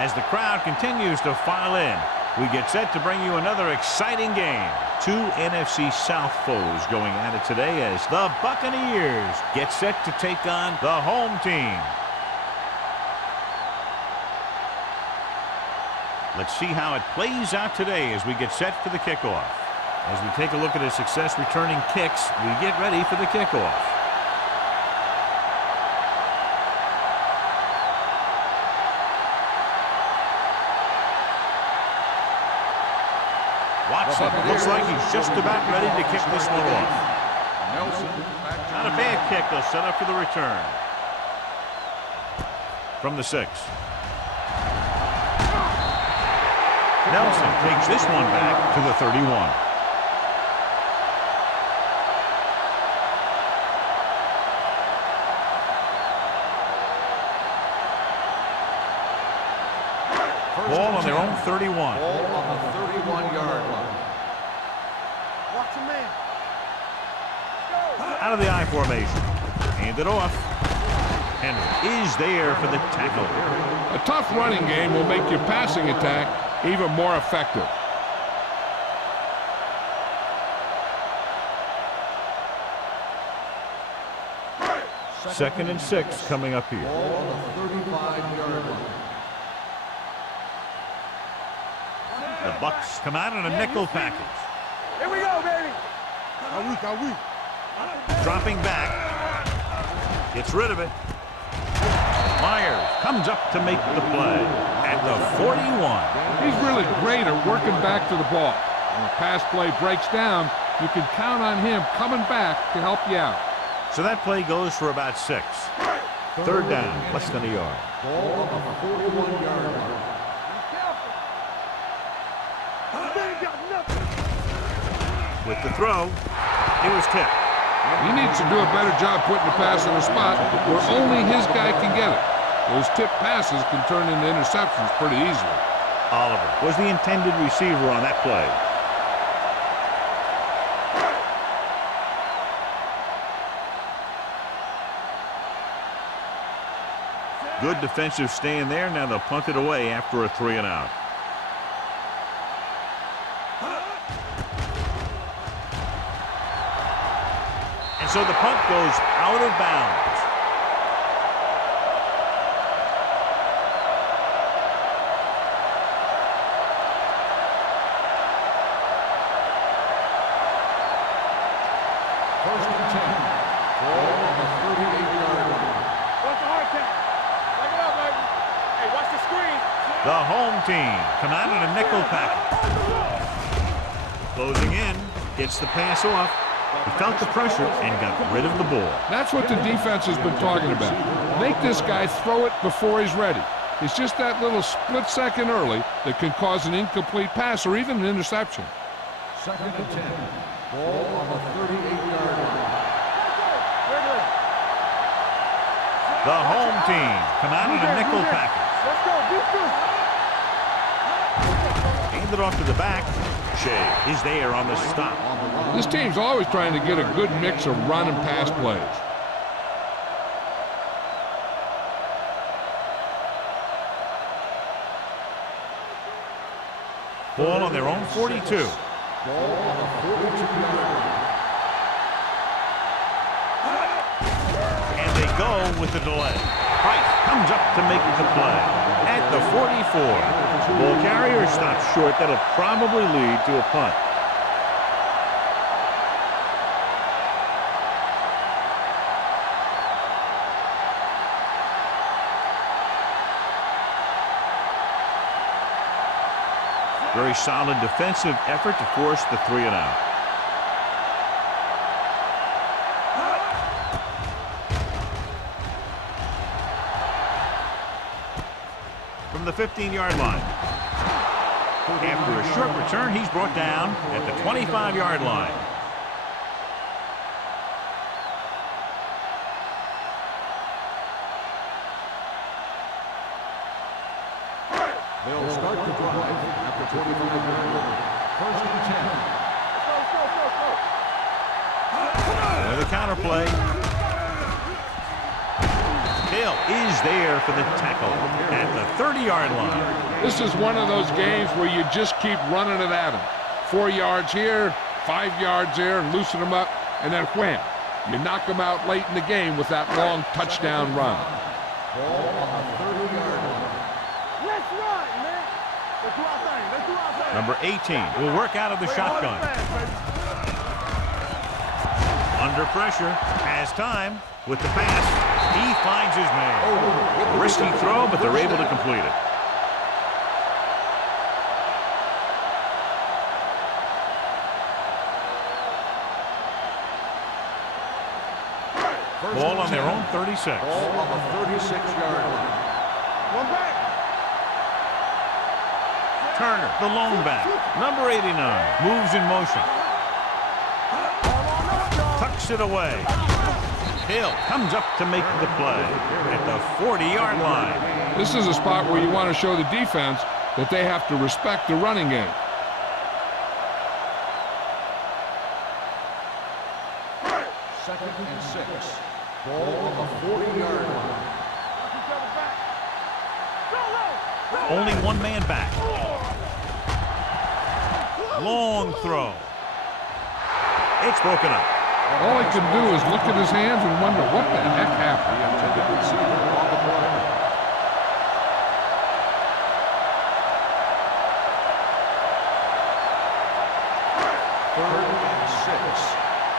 As the crowd continues to file in, we get set to bring you another exciting game. Two NFC South foes going at it today as the Buccaneers get set to take on the home team. Let's see how it plays out today as we get set for the kickoff. As we take a look at his success returning kicks, we get ready for the kickoff. Watson looks like he's just about ready to kick this one off. Not a bad kick. They'll set up for the return. From the 6. Nelson takes this one back to the 31. Ball on their own 31. Ball on the 31-yard line. Watch a man. Out of the I formation. Hand it off. Henry is there for the tackle. A tough running game will make your passing attack even more effective. Second and 6 coming up here. Ball on the 35-yard line. The Bucs come out in a nickel package. Here we go, baby. Are we? Dropping back. Gets rid of it. Myers comes up to make the play at the 41. He's really great at working back to the ball. When the pass play breaks down, you can count on him coming back to help you out. So that play goes for about 6. Third down, less than a yard. Ball on the 41-yard line. With the throw, it was tipped. He needs to do a better job putting the pass in a spot where only his guy can get it. Those tipped passes can turn into interceptions pretty easily. Oliver was the intended receiver on that play. Good defensive stand there. Now they'll punt it away after a 3 and out. And so the punt goes out of bounds. First and 10. Ball on the 38-yard line. What's the hard count? Take it up, baby. Hey, watch the screen. The home team come out in a nickel package. Closing in, gets the pass off. He felt the pressure and got rid of the ball. That's what the defense has been talking about. Make this guy throw it before he's ready. It's just that little split second early that can cause an incomplete pass or even an interception. Second and 10. Ball on the 38-yard line. The home team come out in a nickel package. Let's go, Hand it off to the back. Shea is there on the stop. This team's always trying to get a good mix of run and pass plays. Ball on their own 42. Ball on the 42-yard line. And they go with the delay. Price comes up to make the play at the 44. Ball carrier stops short. That'll probably lead to a punt. Very solid defensive effort to force the 3 and out. From the 15-yard line. After a short return, he's brought down at the 25-yard line. They'll start the drive at the 25-yard line. First and 10. With a counter play. Hill is there for the tackle at the 30-yard line. This is one of those games where you just keep running it at him. 4 yards here, 5 yards there, loosen them up, and then wham. You knock them out late in the game with that long touchdown run. Ball on the 30-yard line. Let's run, man. Let's do our thing. Let's do our thing. Number 18 will work out of the shotgun. Under pressure, has time with the pass. He finds his man. Risky throw, but they're able to complete it. Ball on their own 36. Ball on the 36-yard line. One back. Turner, the lone back. Number 89 moves in motion. Tucks it away. Hill comes up to make the play at the 40-yard line. This is a spot where you want to show the defense that they have to respect the running game. Second and 6. Ball on the 40-yard line. Only one man back. Long throw. It's broken up. All he can do is look at his hands and wonder what the heck happened. The intended receiver on the play. Third and 6.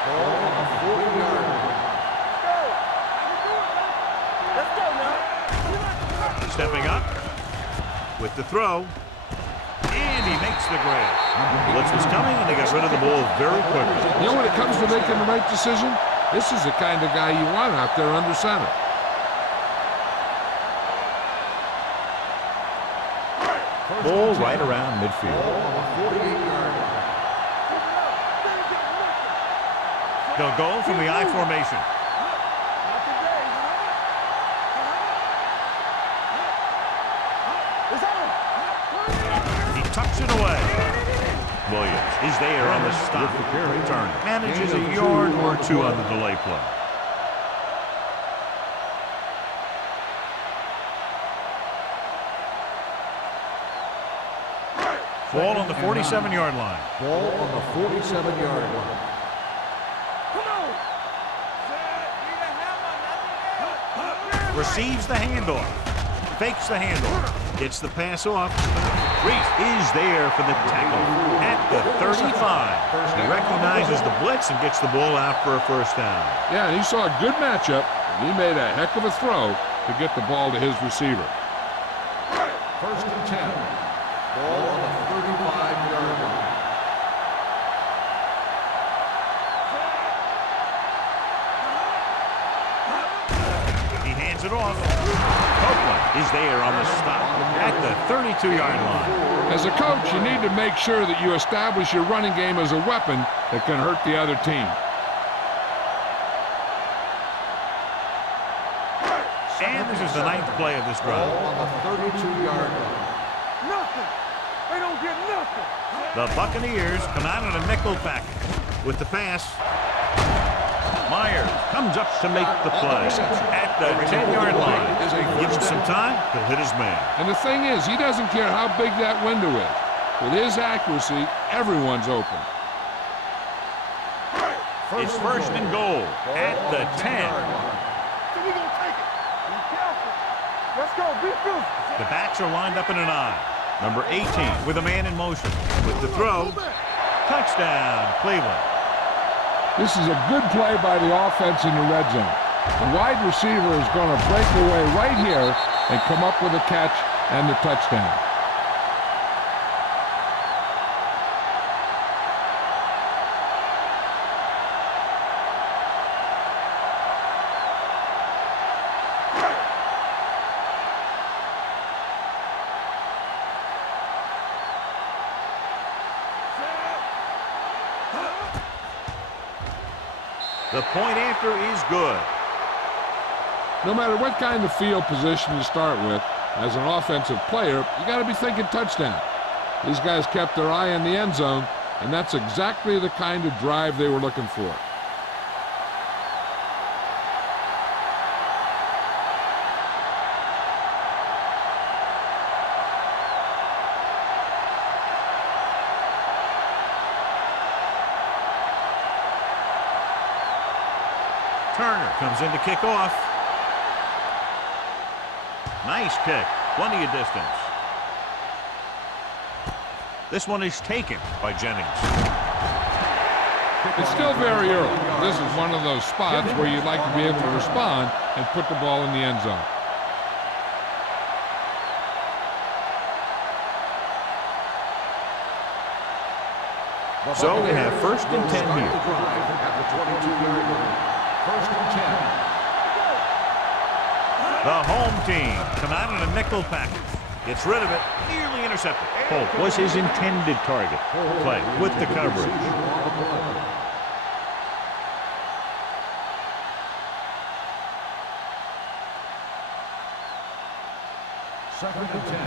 Ball on the 40-yard line. Let's go now. Stepping up with the throw. And he makes the grab. Blitz was coming, and they got rid of the ball very quickly. You know, when it comes to making the right decision, this is the kind of guy you want out there under center. Ball right around midfield. Ball on the 48-yard line. They'll go from the I formation. He tucks it away. Williams is there on the stop. Turn manages a yard or two on the delay play. Ball on the 47-yard line. Ball on the 47-yard line. Receives the handoff. Fakes the handoff. Gets the pass off. Reese is there for the tackle at the 35. He recognizes the blitz and gets the ball out for a first down. Yeah, and he saw a good matchup, and he made a heck of a throw to get the ball to his receiver. First and 10. Ball on the 35-yard line. He hands it off. Copeland is there on the stop at the 32-yard line. As a coach, you need to make sure that you establish your running game as a weapon that can hurt the other team. And this is the 9th play of this drive. Ball on the 32-yard line. Nothing. They don't get nothing. The Buccaneers come out in a nickel package with the pass. Myers comes up to make the play at the 10-yard line. Gives him some time, he'll hit his man. And the thing is, he doesn't care how big that window is. With his accuracy, everyone's open. It's first and goal at the 10. So we gonna take it. Be careful. Let's go. Be physical. The backs are lined up in an I. Number 18 with a man in motion. With the throw, touchdown, Cleveland. This is a good play by the offense in the red zone. The wide receiver is going to break away right here and come up with a catch and the touchdown. The point after is good. No matter what kind of field position you start with, as an offensive player, you got to be thinking touchdown. These guys kept their eye on the end zone, and that's exactly the kind of drive they were looking for. Turner comes in to kick off. Nice pick. Plenty of distance. This one is taken by Jennings. It's still very early. This is one of those spots where you'd like to be able to respond and put the ball in the end zone. So we have 1st and 10 here. At the 22-yard line. 1st and 10. The home team come out in a nickel package. Gets rid of it. Nearly intercepted. Polk was his intended target. Play with the coverage. Second and 10.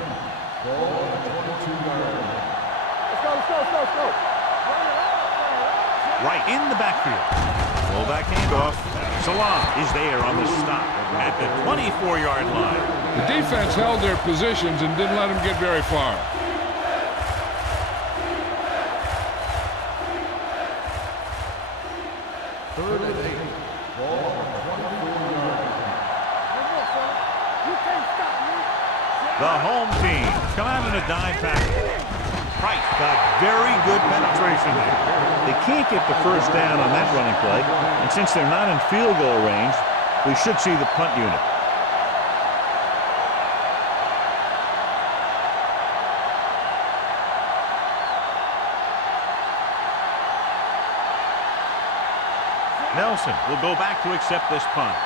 Ball at the 22-yard line. Let's go. Right in the backfield. Fullback handoff. Salam is there on the stop at the 24-yard line. The defense held their positions and didn't let them get very far. Third and 8. Ball at the 24-yard line. You can't stop me. The home team come out in a dime package. Price got very good penetration there. They can't get the first down on that running play, and since they're not in field goal range, we should see the punt unit. Nelson will go back to accept this punt.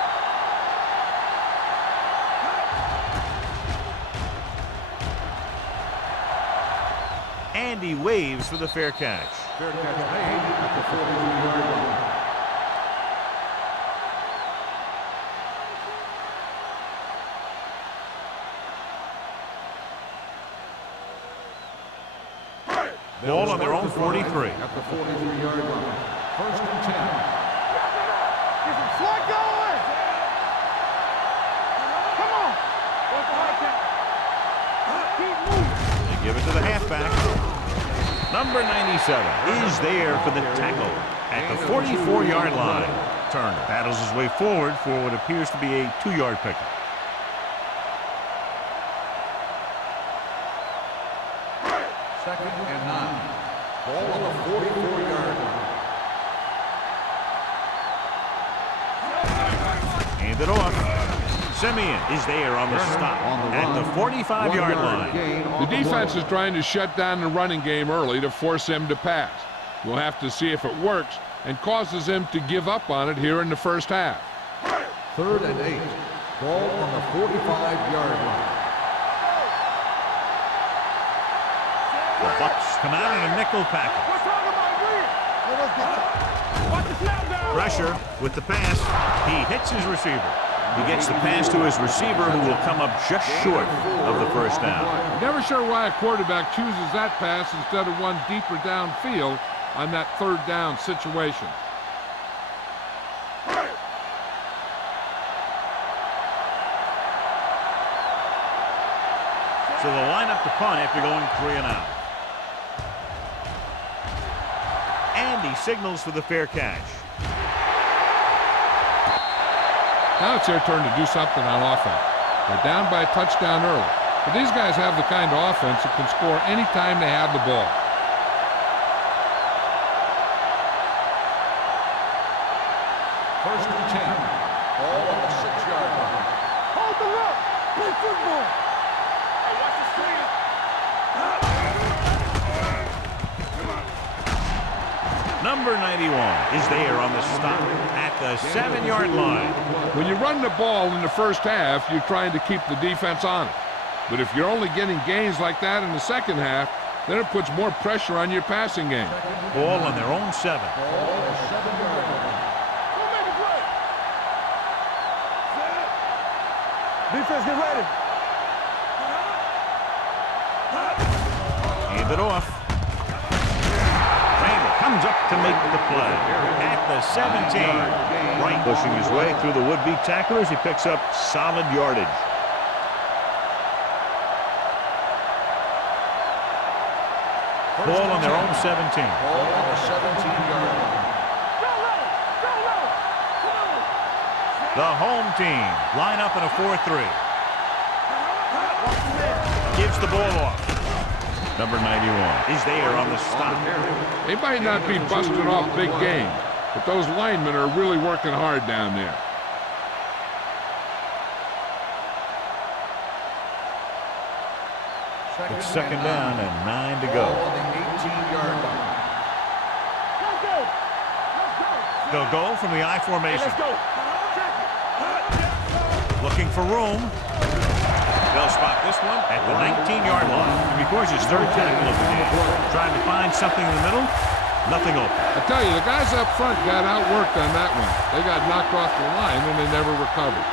And he waves for the fair catch. Fair catch made at the 42-yard line. Ball on their own 43. At the 43-yard line. 1st and 10. Get some slug going. Come on. Keep moving. They give it to the halfback. Number 97 is there for the tackle at the 44-yard line. Turner paddles his way forward for what appears to be a 2-yard pickup. Second and 9. Ball on the 44-yard line. Hand it off. Simeon is there on the stop at the 45-yard line. The defense is trying to shut down the running game early to force him to pass. We'll have to see if it works and causes him to give up on it here in the first half. Third and 8. Ball on the 45-yard line. The Bucks come out in a nickel package. We're talking about green. Watch the snap down. Pressure with the pass. He hits his receiver. He gets the pass to his receiver, who will come up just short of the first down. Never sure why a quarterback chooses that pass instead of one deeper downfield on that 3rd down situation. So they'll line up the punt after going 3 and out. And he signals for the fair catch. Now it's their turn to do something on offense. They're down by a touchdown early, but these guys have the kind of offense that can score any time they have the ball. First and 10. Ball on the 6-yard line. Hold the rock. Play football. Hey, watch the screen. Number 91 is there on the stop at the 7-yard line. When you run the ball in the first half, you're trying to keep the defense on it. But if you're only getting gains like that in the second half, then it puts more pressure on your passing game. Ball on their own 7. Ball on the 7-yard line. Who made the play? Defense, get ready. Hand it off. Randall comes up to make the play at the 17. Right, pushing his way through the would-be tacklers. He picks up solid yardage. Ball on their own 17. Ball on the 17-yard line. Go low. Go low. Come on. The home team line up in a 4-3. Gives the ball off. Number 91 is there on the stop. They might not be busting off big games, but those linemen are really working hard down there. It's second down and 9 to go. On the 18-yard line. They'll go from the I formation. Let's go. Looking for room. They'll spot this one at the 19-yard line. Because his third tackle of the game. Trying to find something in the middle. Nothing open. I tell you, the guys up front got outworked on that one. They got knocked off the line and they never recovered.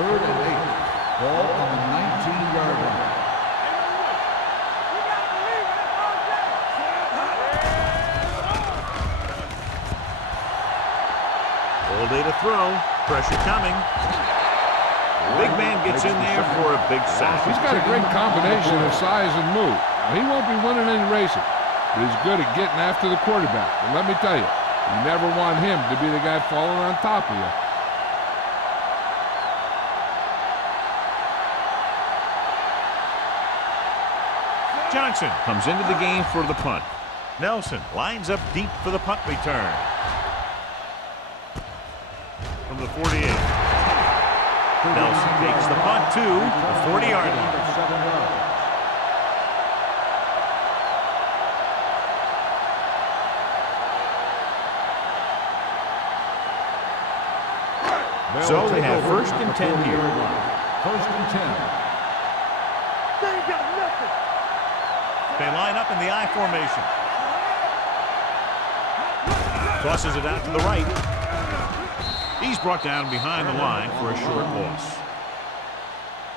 3rd and 8. Ball on the 19-yard line. All day to throw. Pressure coming. Big man gets in there for a big sack. He's got a great combination of size and move. Now, he won't be winning any races, but he's good at getting after the quarterback. And let me tell you, you never want him to be the guy falling on top of you. Johnson comes into the game for the punt. Nelson lines up deep for the punt return. From the 48. Nelson takes the punt to the 40-yard line. 7 yards. So they have first and 10 here. 1st and 10. They ain't got nothing. They line up in the I formation. Tosses it out to the right. He's brought down behind the line for a short loss.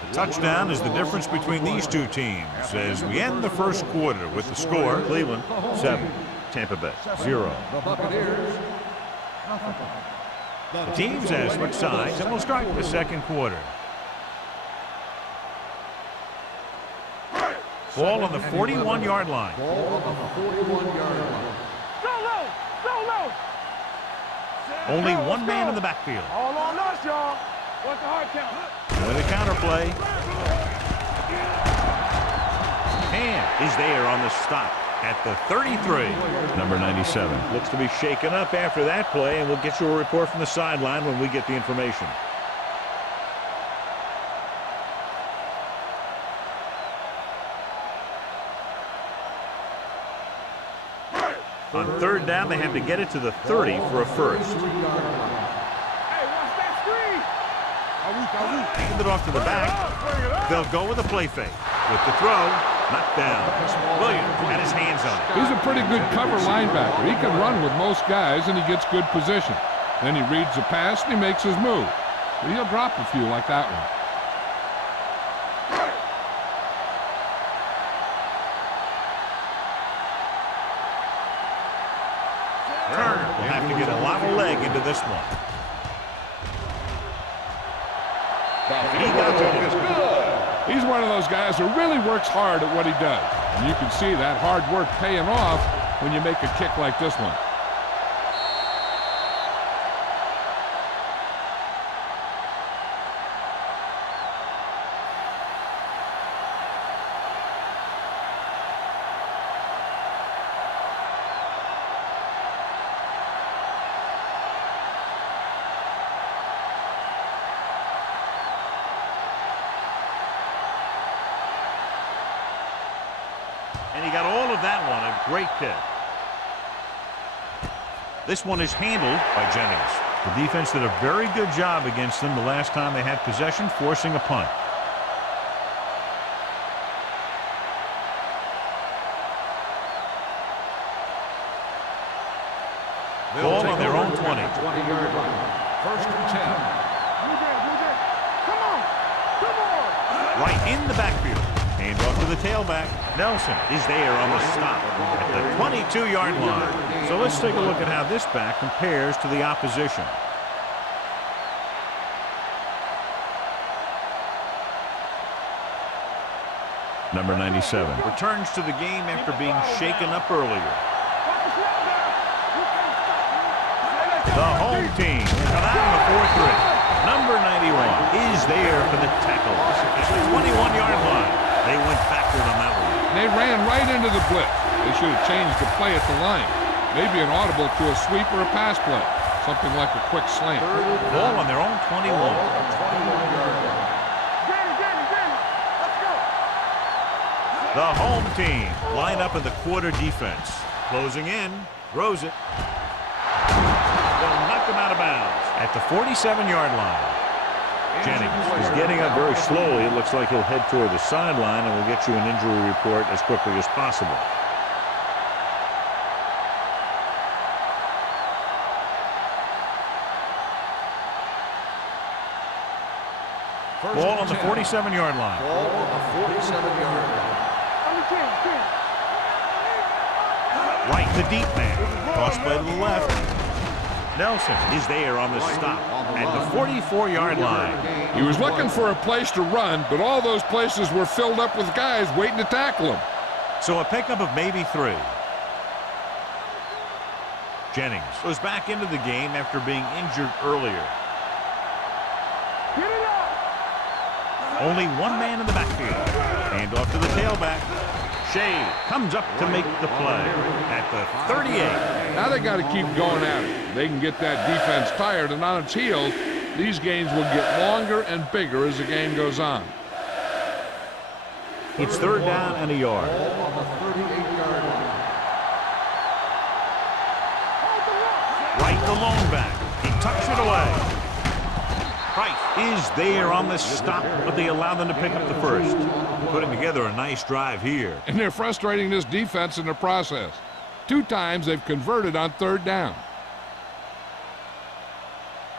The touchdown is the difference between these two teams as we end the first quarter with the score: Cleveland 7, Tampa Bay 0. The Buccaneers, nothing. The teams have switched sides, and we'll start the second quarter. Ball on the 41-yard line. Ball on the 41-yard line. Go low. Go low. Only one man in the backfield. All on us, y'all. What's the hard count? With a counterplay. And is there on the stop at the 33. Number 97 looks to be shaken up after that play, and we'll get you a report from the sideline when we get the information. On third down, they have to get it to the 30 for a first. Hey, watch that screen. Hand it off to the back. They'll go with a play fake. With the throw, knocked down. Williams had his hands on it. He's a pretty good cover linebacker. He can run with most guys, and he gets good position. Then he reads the pass, and he makes his move. But he'll drop a few like that one. Turner will have to get a lot of leg into this one. He got it. He's one of those guys who really works hard at what he does. And you can see that hard work paying off when you make a kick like this one. And he got all of that one. A great kick. This one is handled by Jennings. The defense did a very good job against them the last time they had possession, forcing a punt. Ball on their own 20. 20-yard line. 1st and 10. Come on. Come on. Right in the backfield. Hand off to the tailback. Nelson is there on the stop at the 22-yard line. So let's take a look at how this back compares to the opposition. Number 97 returns to the game after being shaken up earlier. The home team come out in the tackle at the 21-yard line. They went backward on that one. They ran right into the blitz. They should have changed the play at the line. Maybe an audible to a sweep or a pass play. Something like a quick slant. Ball on their own 21. The home team line up in the quarter defense. Closing in. Throws it. They'll knock him out of bounds at the 47-yard line. Jennings is getting up very slowly. It looks like he'll head toward the sideline, and we'll get you an injury report as quickly as possible. Ball on the 47-yard line. Ball on the 47-yard line. Right to deep man. Cross play to the left. Nelson is there on the stop at the 44-yard line. He was looking for a place to run, but all those places were filled up with guys waiting to tackle him. So a pickup of maybe 3. Jennings goes back into the game after being injured earlier. Only one man in the backfield. Hand off to the tailback. Shea comes up to make the play at the 38. Now they got to keep going at it. They can get that defense tired and on its heels. These games will get longer and bigger as the game goes on. It's 3rd down and a yard. Ball on the 38-yard line. Right the lone back. He tucks it away. Price is there on the stop, but they allow them to pick up the first. Putting together a nice drive here. And they're frustrating this defense in the process. 2 times they've converted on 3rd down.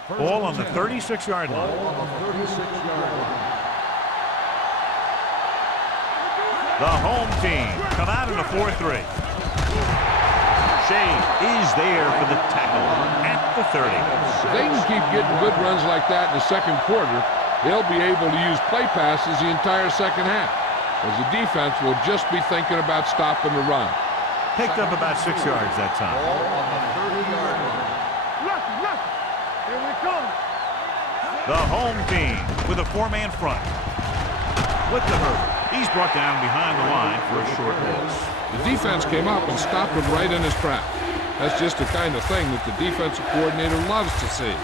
Ball on the 36-yard line. Ball on the 36-yard line. The home team come out in a 4-3. Shea is there for the tackle at the 30. If they can keep getting good runs like that in the second quarter, they'll be able to use play passes the entire second half, as the defense will just be thinking about stopping the run. Picked up about 6 yards that time. Ball on the 30-yard line. Here we come. The home team with a 4-man front. With the hurdle. He's brought down behind the line for a short loss. The defense came up and stopped him right in his tracks. That's just the kind of thing that the defensive coordinator loves to see.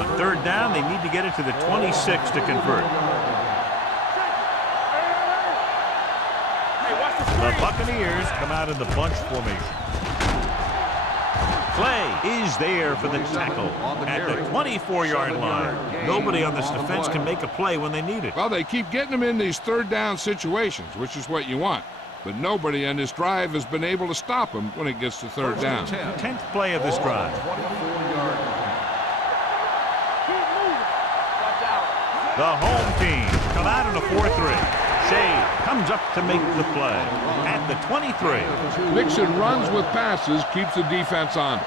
On 3rd down, they need to get it to the 26 to convert. The Buccaneers come out in the bunch formation. Clay is there for the tackle at the 24-yard line. Nobody on this defense can make a play when they need it. Well, they keep getting them in these 3rd down situations, which is what you want. But nobody on this drive has been able to stop them when it gets to 3rd down. 10th play of this drive. 24-yard line. The home team come out in a 4-3. Shea comes up to make the play at the 23. Mixing runs with passes keeps the defense honest.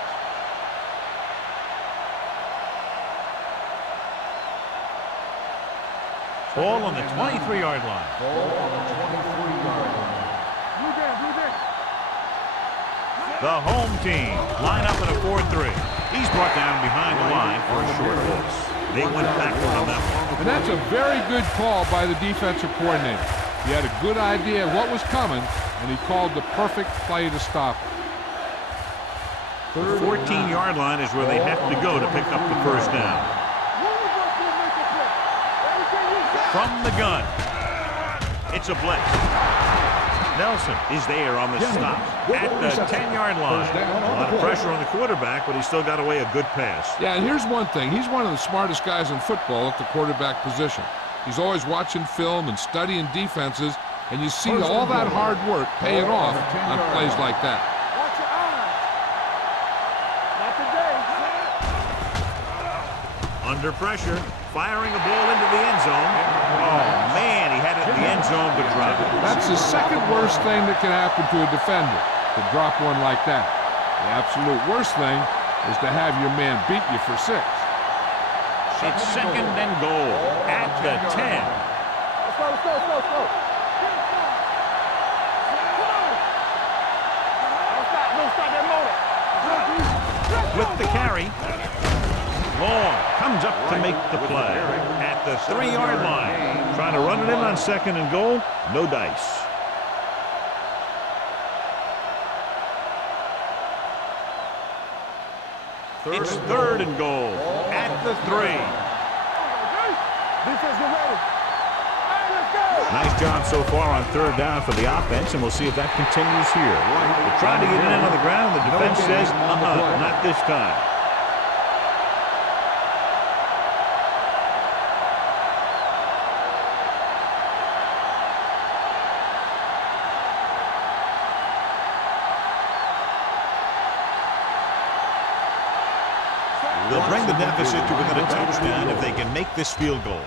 Ball on the 23-yard line. Ball on the 23-yard line. The home team line up in a 4-3. He's brought down behind the line for a short loss. They went backward on that one. And that's a very good call by the defensive coordinator. He had a good idea of what was coming, and he called the perfect play to stop it. The 14-yard line is where they have to go to pick up the first down. From the gun, it's a blitz. Nelson is there on the stop at the 10-yard line. A lot of pressure on the quarterback, but he still got away a good pass. Yeah, and here's one thing. He's one of the smartest guys in football at the quarterback position. He's always watching film and studying defenses, and you see all that hard work paying off on plays like that. Watch your eyes. Not today. Under pressure, firing a ball into the end zone. Oh, man, he had it in the end zone, but dropped it. That's the second worst thing that can happen to a defender, to drop one like that. The absolute worst thing is to have your man beat you for 6. It's 2nd and goal at the 10. Let's go. Don't stop that motor. With the carry, Long comes up to make the play at the 3-yard line. Trying to run it in on 2nd and goal. No dice. It's 3rd and goal at the 3. Defense, get ready. Hey, let's go. Nice job so far on 3rd down for the offense, and we'll see if that continues here. They're trying to get it in on the ground. The defense says, not this time. They'll bring the deficit to within a touchdown if they can make this field goal.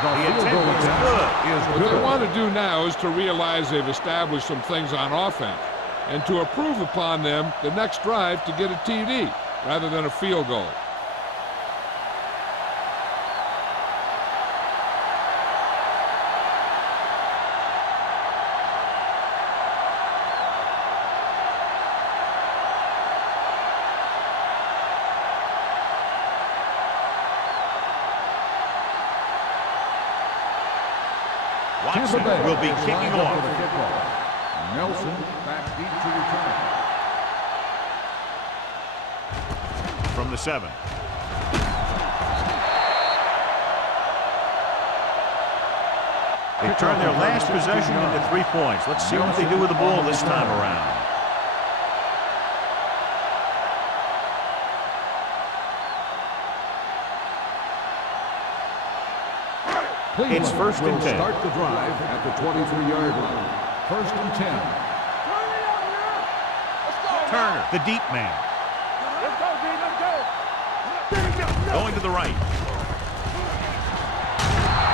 The intent was good. What they want to do now is to realize they've established some things on offense and to improve upon them the next drive to get a TD rather than a field goal. Watson will be kicking off. Nelson back deep to return. From the 7. They turn their last possession into 3 points. Let's see what they do with the ball this time around. It's 1st and 10. Start the drive at the 23-yard line. 1st and 10. Turner, the deep man. Let's go, D. Let's go. Going to the right.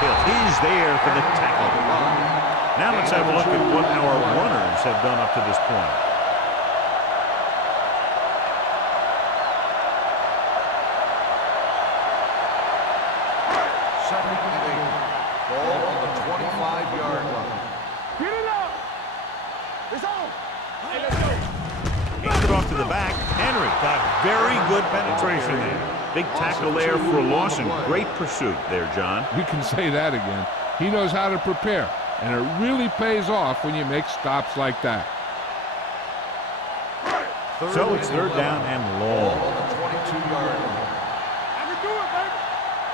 Hill is there for the tackle. Now let's have a look at what our runners have done up to this point. To the back, Henry got very good penetration there. Big tackle there for a loss and great pursuit there, John. You can say that again. He knows how to prepare, and it really pays off when you make stops like that. So it's 3rd down and long. I can do it, baby.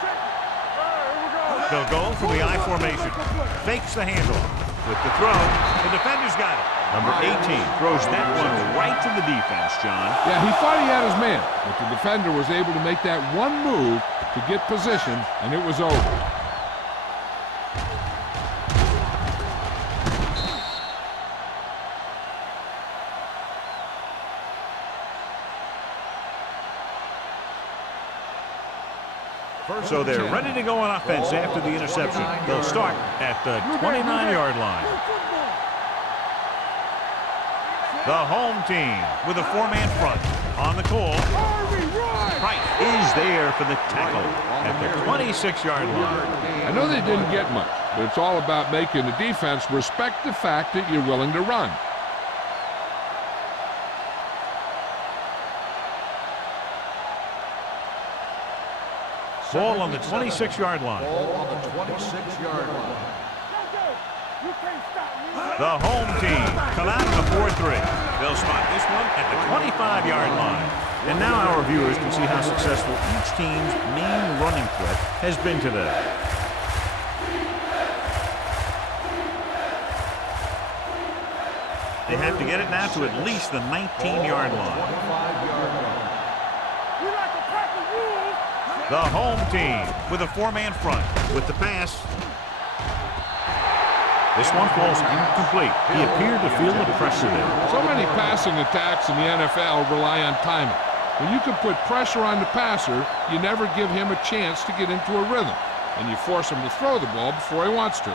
Check it. All right, here we go. They'll go from the I formation. Fakes the handoff. With the throw, the defender's got it. Number 18 throws that one right to the defense, John. Yeah, he thought he had his man, but the defender was able to make that one move to get position, and it was over. So they're ready to go on offense after the interception. They'll start at the 29-yard line. The home team with a 4-man front. On the call, Price is there for the tackle at the 26-yard line. I know they didn't get much, but it's all about making the defense respect the fact that you're willing to run. Ball on the 26-yard line. The home team come out in the 4-3. They'll spot this one at the 25-yard line. And now our viewers can see how successful each team's main running threat has been today. They have to get it now to at least the 19-yard line. The home team with a 4-man front with the pass. This one falls incomplete. He appeared to feel the pressure there. So many passing attacks in the NFL rely on timing. When you can put pressure on the passer, you never give him a chance to get into a rhythm, and you force him to throw the ball before he wants to.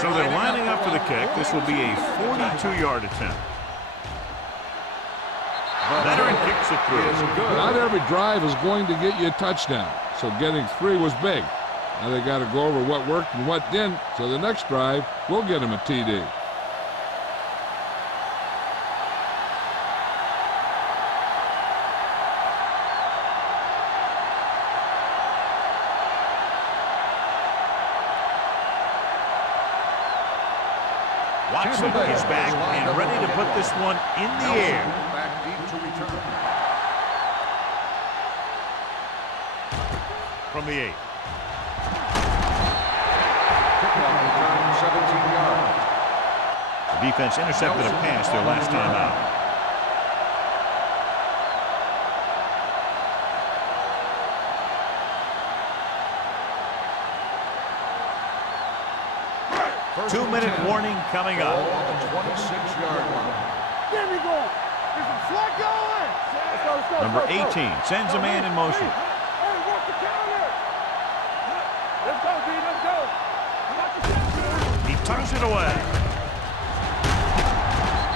So they're lining up for the kick. This will be a 42-yard attempt. Veteran kicks it through. Not every drive is going to get you a touchdown, so getting 3 was big. Now they got to go over what worked and what didn't, so the next drive will get him a TD. Watson is back and ready to put this one in the air. Back deep to return. From the 8. Kickoff return, 17 yards. The defense intercepted a pass their last time out. First 2-minute 10. warning coming Ball up. on the 26-yard line. There we go. There's some slack going. Let's go, let's go. Number let's go. 18 sends a man in motion. Hey, work the counter. Let's go, D. Let's go. He tucks it away.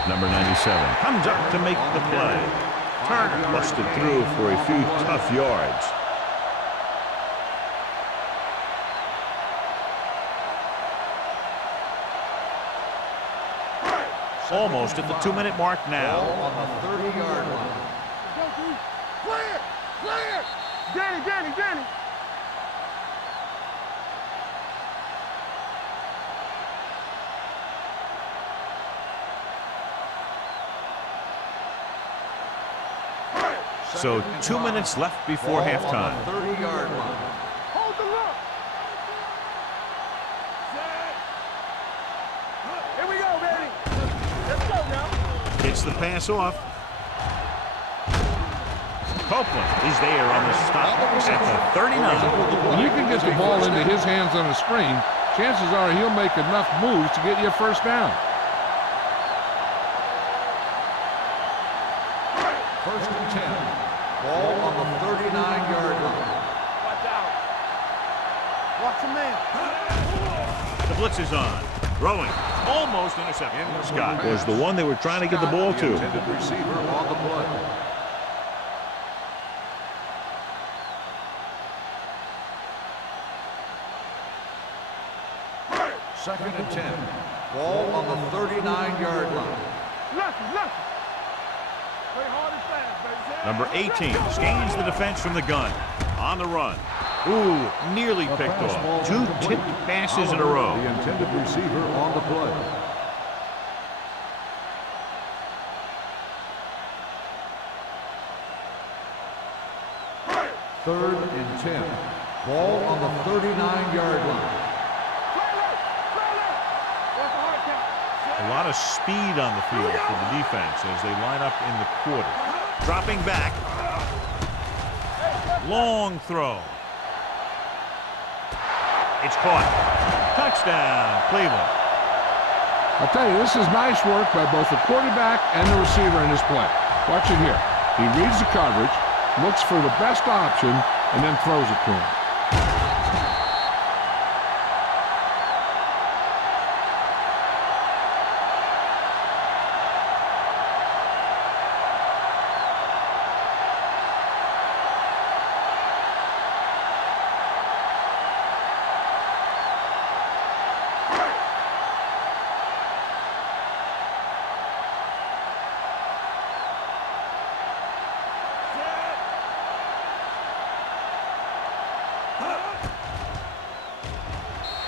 Number 97 comes up to make the play. Turner busted through for a few tough yards. Almost at the 2-minute mark Ball now. on the 30-yard line. Go, D. Clear. Clear. Danny. So 2 minutes left before Ball halftime. on the 30-yard line. Hold the look. Here we go, baby. Let's go now. Gets the pass off. Copeland is there on the stop at the 39. When you can get the ball into his hands on a screen, chances are he'll make enough moves to get you a first down. First and 10. Ball on the 39-yard line. Watch out. Watch the man. The blitz is on. Throwing. Almost intercepted. Scott was the one they were trying to get the ball The to. intended receiver on the play. Second and 10. Ball on the 39-yard line. Lucky. Play hard and fast, baby. Number 18 scanes the defense from the gun. On the run. Ooh, nearly picked off. 2 tipped passes in a row. The intended receiver on the play. Third and 10. Ball on the 39-yard line. A lot of speed on the field for the defense as they line up in the quarter. Dropping back. Long throw. It's caught. Touchdown, Cleveland. I'll tell you, this is nice work by both the quarterback and the receiver in this play. Watch it here. He reads the coverage, looks for the best option, and then throws it to him.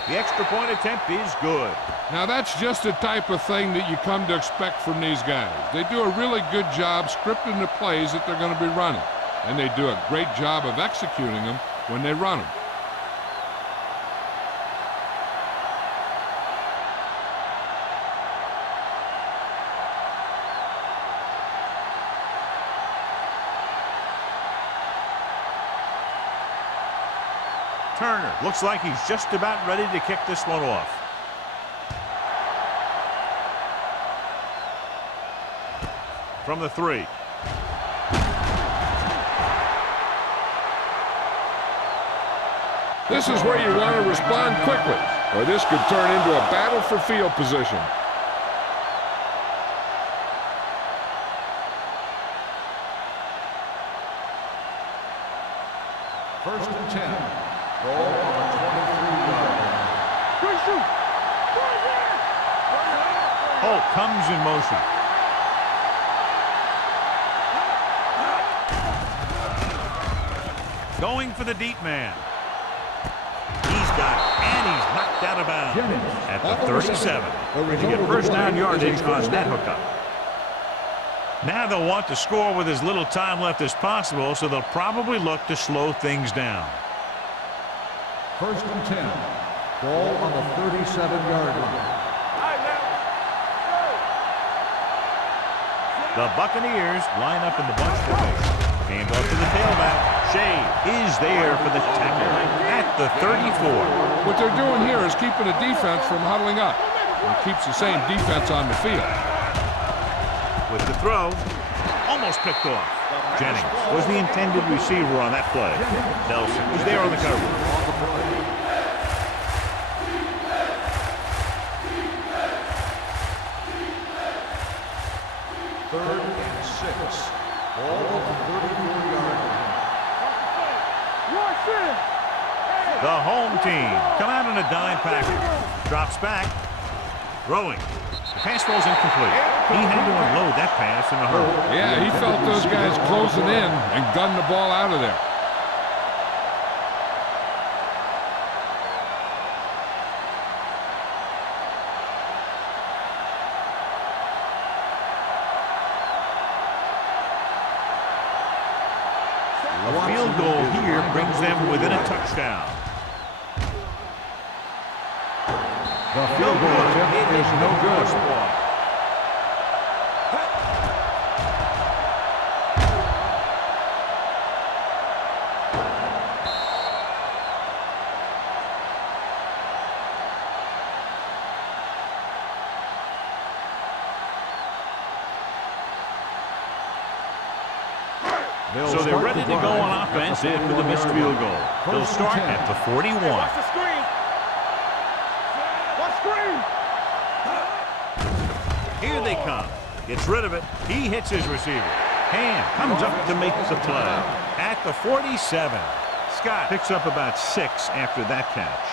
The extra point attempt is good. Now that's just the type of thing that you come to expect from these guys. They do a really good job scripting the plays that they're going to be running. And they do a great job of executing them when they run them. Turner looks like he's just about ready to kick this one off. From the 3. This is where you want to respond quickly, or this could turn into a battle for field position. First and 10. Ball on the 23-yard line. Good shoot. Holt comes in motion. Going for the deep man. He's got it, and he's knocked out of bounds at the 37. To get first down yardage on that hookup. Now they'll want to score with as little time left as possible, so they'll probably look to slow things down. 1st and 10. Ball on the 37-yard line. The Buccaneers line up in the bunch formation. Hand off to the tailback. Shea is there for the tackle at the 34. What they're doing here is keeping the defense from huddling up. It keeps the same defense on the field. With the throw, almost picked off. Jennings was the intended receiver on that play. Nelson was there on the coverage. Third and 6. Ball on the 34-yard line. The home team come out in a dime package. Drops back. Throwing. The pass falls incomplete. He had to unload that pass in a hurry. Yeah, he felt those guys closing in and gunned the ball out of there. A field goal here brings them within a touchdown. The field goal attempt is no good. So they're ready to go on offense after the missed field goal. They'll start at the 41. Watch the screen. Watch screen. Here they come. Gets rid of it. He hits his receiver. Ham comes up to make the play at the 47. Scott picks up about 6 after that catch.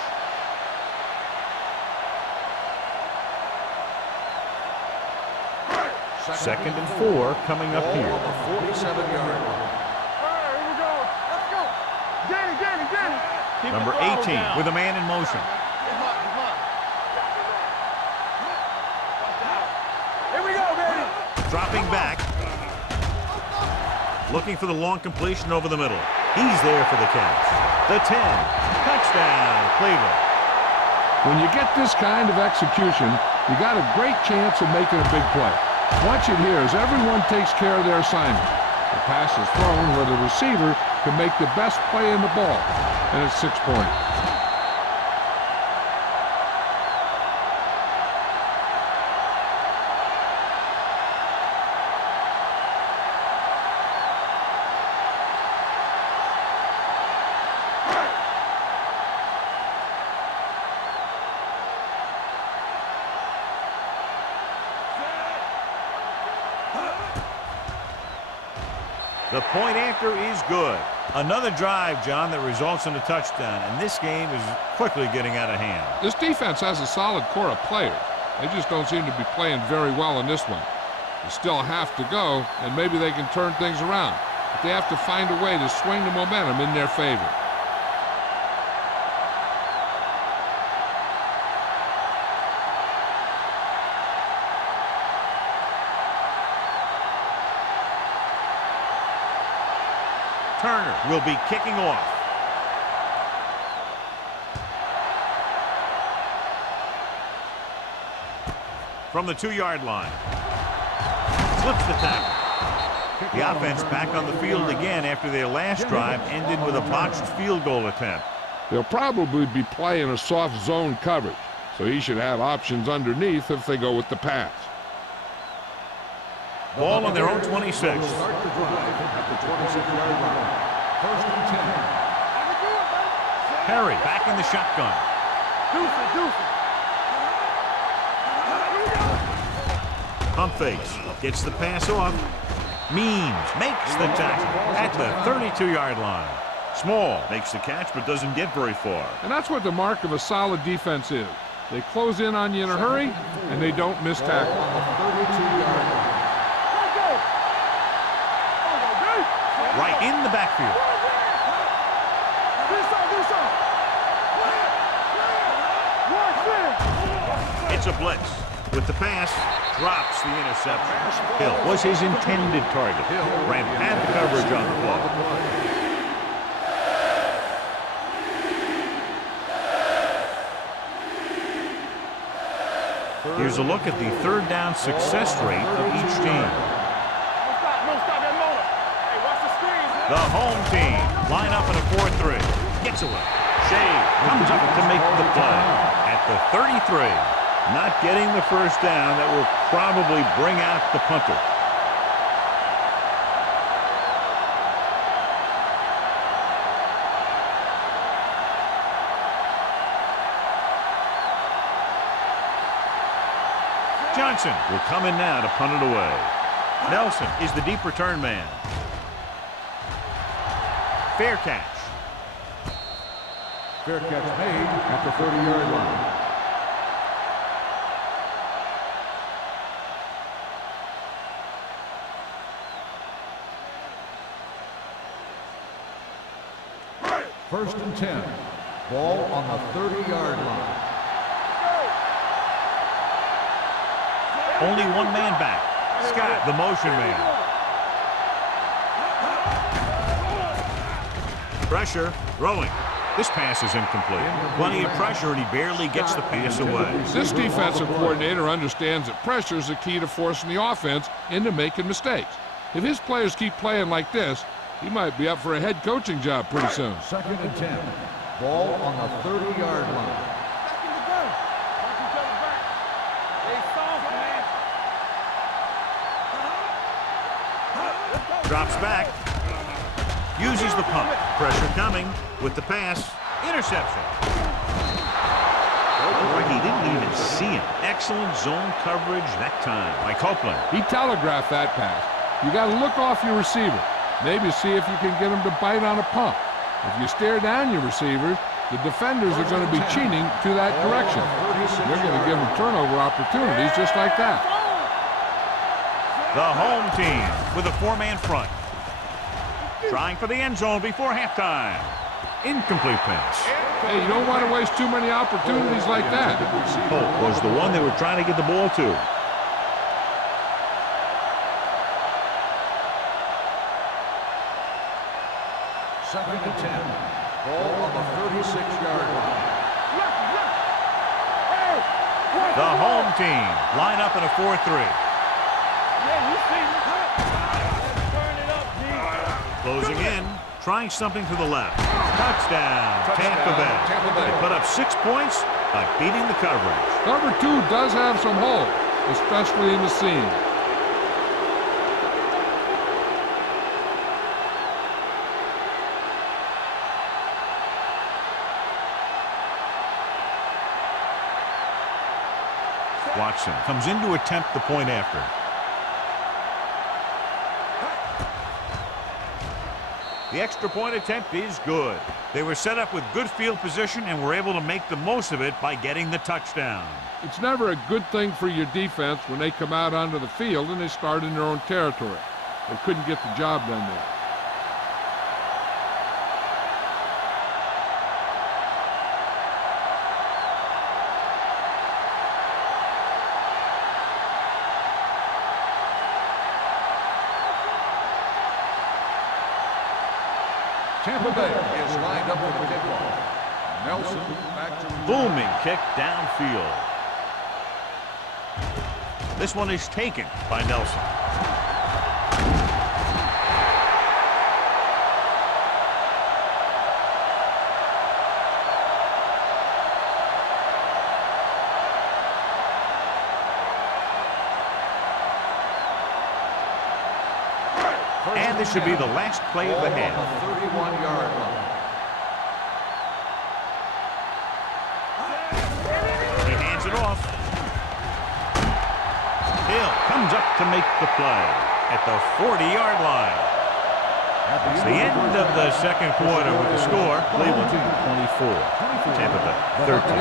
Second and 4 coming up here. On the 47-yard line. Here we go. Let's go. Get it. Number 18 with a man in motion. Here we go, baby. Dropping back. Looking for the long completion over the middle. He's there for the catch. The 10. Touchdown, Cleveland. When you get this kind of execution, you got a great chance of making a big play. Watch it here as everyone takes care of their assignment. The pass is thrown where the receiver can make the best play in the ball, and it's 6 points. The point after is good. Another drive, John, that results in a touchdown, and this game is quickly getting out of hand. This defense has a solid core of players. They just don't seem to be playing very well in this one. They still have to go, and maybe they can turn things around. But they have to find a way to swing the momentum in their favor. Turner will be kicking off. From the 2-yard line. Slips the tackle. The offense back on the field again after their last drive ended with a botched field goal attempt. They'll probably be playing a soft zone coverage, so he should have options underneath if they go with the pass. Ball on their own 26. Start the drive at the 26-yard line. 1st and 10. Perry back in the shotgun. Pump fakes. Gets the pass off. Means makes the tackle at the 32-yard line. Small makes the catch but doesn't get very far. And that's what the mark of a solid defense is. They close in on you in a hurry, and they don't miss tackle. On the 32-yard line. Right in the backfield. It's a blitz. With the pass, drops the interception. Hill was his intended target. Ran past coverage on the ball. Here's a look at the third down success rate of each team. The home team line up in a 4-3. Gets away. Shea comes up to make the play. At the 33. Not getting the first down. That will probably bring out the punter. Johnson will come in now to punt it away. Nelson is the deep return man. Fair catch. Fair catch made at the 30-yard line. First and 10. Ball on the 30-yard line. Only one man back. Scott, the motion man. Pressure, throwing. This pass is incomplete. Plenty of pressure, and he barely gets the pass away. This defensive coordinator understands that pressure is the key to forcing the offense into making mistakes. If his players keep playing like this, he might be up for a head coaching job pretty soon. Second and 10. Ball on the 30-yard line. Drops back. Uses the pump. Pressure coming with the pass. Interception. Looked like he didn't even see him. Excellent zone coverage that time by Copeland. He telegraphed that pass. You got to look off your receiver. Maybe see if you can get him to bite on a pump. If you stare down your receivers, the defenders are going to be cheating to that direction. They're going to give them turnover opportunities just like that. The home team with a four-man front. Trying for the end zone before halftime. Incomplete pass. Hey, you don't want to waste too many opportunities like that. Holt was the one they were trying to get the ball to. Second and 10. Ball on the 36-yard line. The home team line up in a 4-3. Closing in, trying something to the left. Touchdown, Tampa Bay. They put up 6 points by beating the coverage. Number 2 does have some holes, especially in the seam. Watson comes in to attempt the point after. The extra point attempt is good. They were set up with good field position and were able to make the most of it by getting the touchdown. It's never a good thing for your defense when they come out onto the field and they start in their own territory. They couldn't get the job done there. Tampa Bay is lined up for the kickoff. Nelson back to Booming kick downfield. This one is taken by Nelson. And this should be the last play of the half. 31-yard line. He hands it off. Hill comes up to make the play at the 40-yard line. It's the end of the second quarter with the score. Cleveland 24. Tampa Bay 13.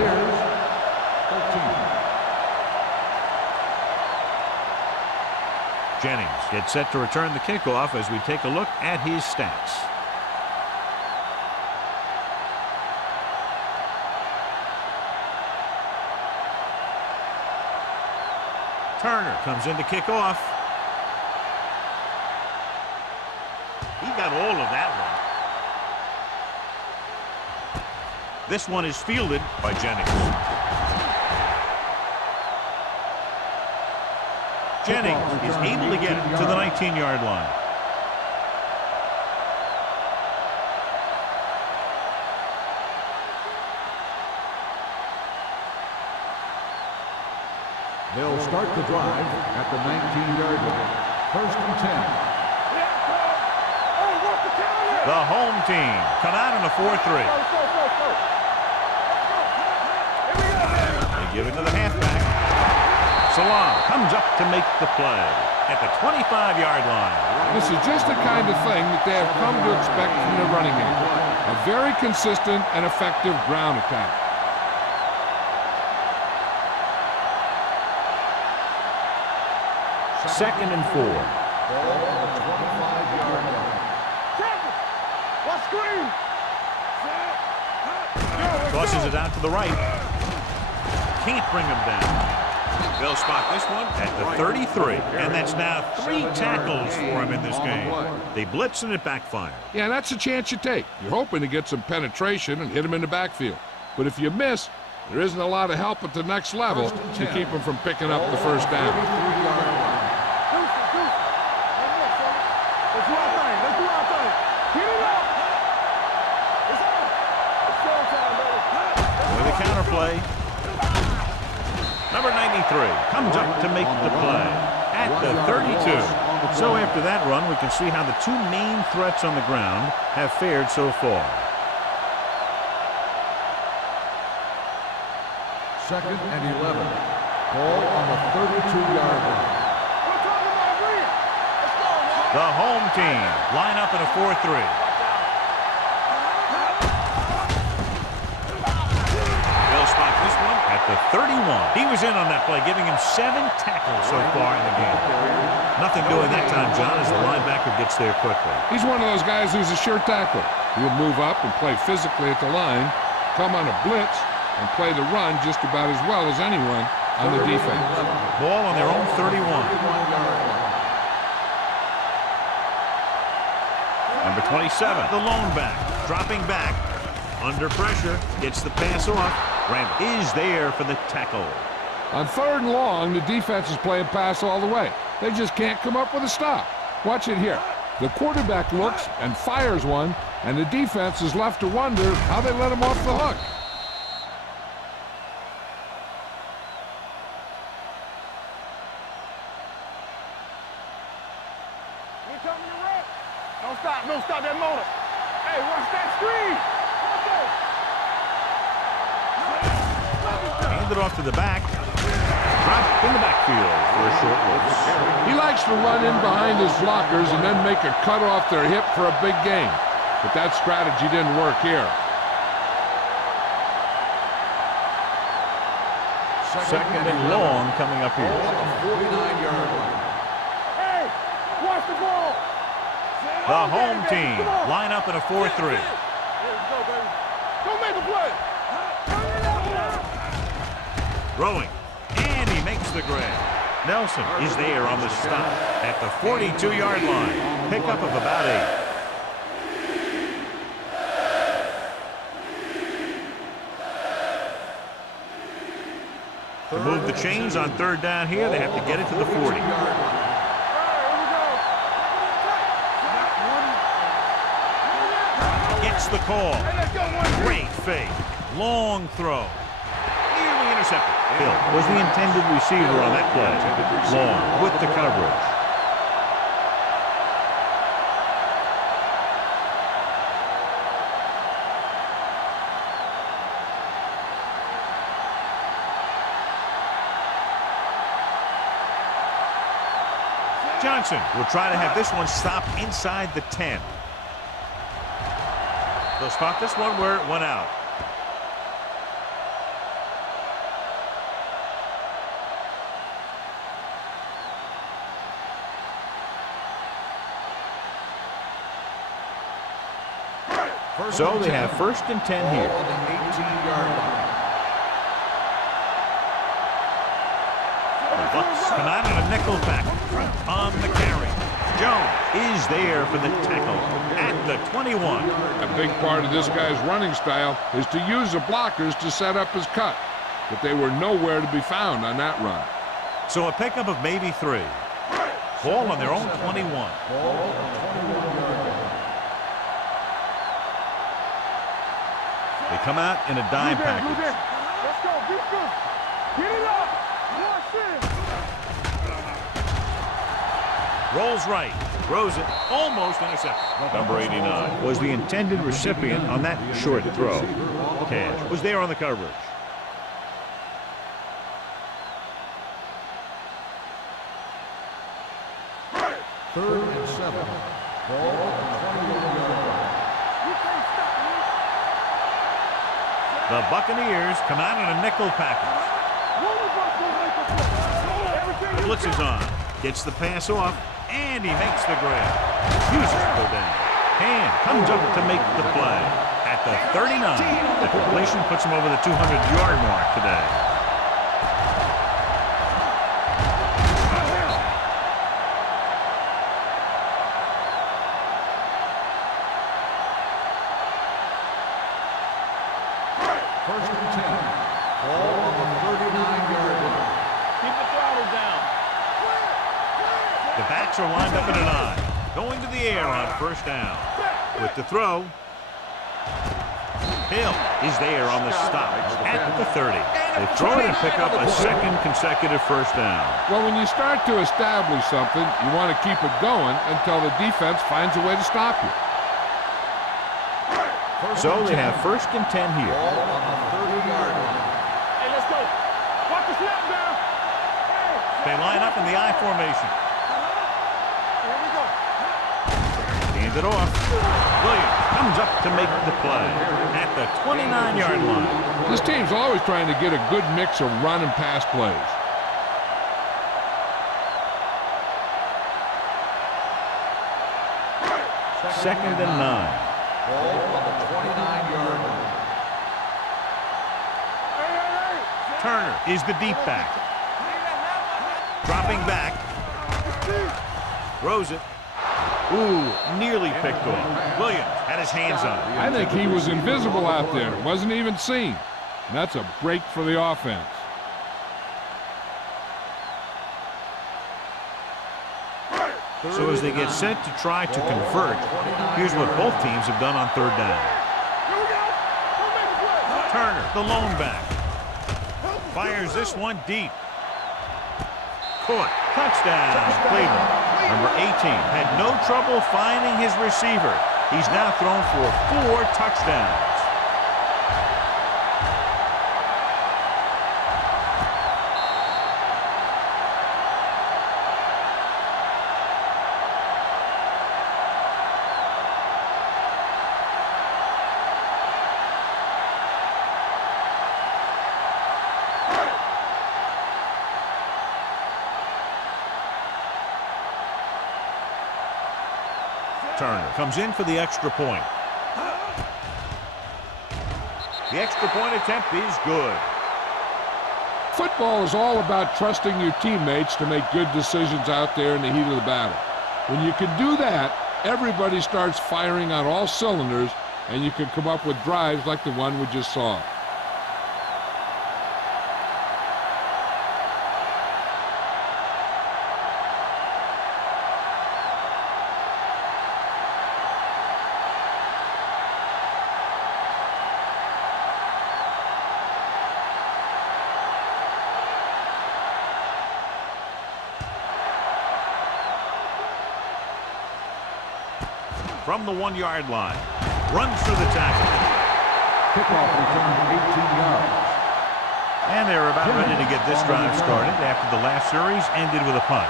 Jennings gets set to return the kickoff as we take a look at his stats. Turner comes in to kick off. He got all of that one. This one is fielded by Jennings. Jennings is able to get it to the 19-yard line. They'll start the drive at the 19-yard line. 1st and 10. The home team come out in a 4-3. They give it to the halfback. Salam comes up to make the play at the 25-yard line. This is just the kind of thing that they have come to expect from their running game. A very consistent and effective ground attack. Second and 4. Ball on the 25-yard line. Tosses it out to the right. Can't bring him down. They'll spot this one at the 33. And that's now 3 tackles for him in this game. They blitz and it backfires. Yeah, that's a chance you take. You're hoping to get some penetration and hit him in the backfield. But if you miss, there isn't a lot of help at the next level to keep him from picking up the first down. With a counterplay. Number 93 comes up to make the play at the 32. So after that run, we can see how the 2 main threats on the ground have fared so far. 2nd and 11. Ball on the 32-yard line. The home team line up in a 4-3. They'll spot this one at the 31. He was in on that play, giving him 7 tackles so far in the game. Nothing doing that time, John, as the linebacker gets there quickly. He's one of those guys who's a sure tackler. He'll move up and play physically at the line, come on a blitz, and play the run just about as well as anyone on the defense. Ball on their own 31. Number 27, the lone back, dropping back, under pressure, gets the pass off. Randall is there for the tackle. On 3rd and long, the defense is playing pass all the way. They just can't come up with a stop. Watch it here. The quarterback looks and fires one, and the defense is left to wonder how they let him off the hook. Don't stop that motor. Hey, watch that screen. Handed off to the back. Dropped in the backfield for a short loss. He likes to run in behind his blockers and then make a cut off their hip for a big gain. But that strategy didn't work here. 2nd and long coming up here. 49-yard line. Hey, watch the ball. The home team line up in a 4-3. Here we go, baby. Don't make a play. Throwing, and he makes the grab. Nelson is there on the stop at the 42-yard line. Pickup of about 8. To move the chains on 3rd down here, they have to get it to the 40. Gets the call. Great fake. Long throw. Nearly intercepted. Hill was the intended receiver on that play. Long with the coverage. Johnson will try to have this one stop inside the 10. They'll spot this one where it went out. So they have 1st and 10 here. On the 18-yard line. The Bucks come out in a nickel package on the carry. Jones is there for the tackle at the 21. A big part of this guy's running style is to use the blockers to set up his cut, but they were nowhere to be found on that run. So a pickup of maybe 3. Ball on their own 21. They come out in a dime package. Let's go. Be good. Get it up. Rolls right, throws it, almost intercepted. Number 89 was the intended recipient on that short throw. Cash was there on the coverage. Third and 7. Ball at the 21-yard line. The Buccaneers come out in a nickel package. Blitz is on, gets the pass off, and he makes the grab. Uses to go down. Hand comes up to make the play. At the 39, the completion puts him over the 200-yard mark today. First and 10. Ball on the 39-yard line. Keep the throttle down. The backs are lined up in an I. Going to the air on first down. With the throw. Hill is there on the stop at the 30. They throw it and pick up a second consecutive first down. Well, when you start to establish something, you want to keep it going until the defense finds a way to stop you. So they have first and 10 here. Ball on the 30-yard line. Hey, let's go. Watch the snap down. They line up in the I formation. Here we go. Hands it off. Williams comes up to make the play at the 29-yard line. This team's always trying to get a good mix of run and pass plays. Second and 9. Ball on the 29-yard line. Turner is the deep back. Dropping back. Throws it. Ooh, nearly picked off. Williams had his hands on it. I think he was invisible out there. Wasn't even seen. And that's a break for the offense. So as they get set to try to convert, here's what both teams have done on third down. Turner, the lone back. Fires this one deep. Caught. Touchdown, Cleveland. Number 18 had no trouble finding his receiver. He's now thrown for 4 touchdowns. Turner comes in for the extra point. The extra point attempt is good. Football is all about trusting your teammates to make good decisions out there in the heat of the battle. When you can do that, everybody starts firing on all cylinders, and you can come up with drives like the one we just saw. From the 1-yard line. Runs through the tackle. Kickoff return 18 yards. And they're about ready to get this drive started after the last series ended with a punt.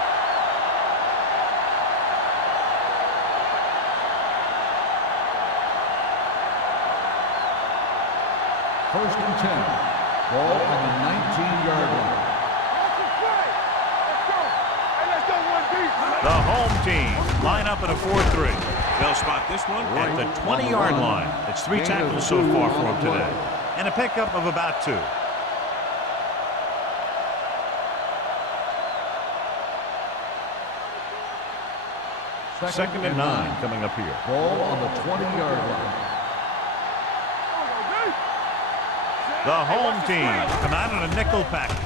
First and 10. Ball on the 19-yard line. The home team line up at a 4-3. They'll spot this one at the 20-yard line. It's 3 tackles so far for them today. And a pickup of about 2. 2nd and 9 coming up here. Ball on the 20-yard line. The home team come out in a nickel package.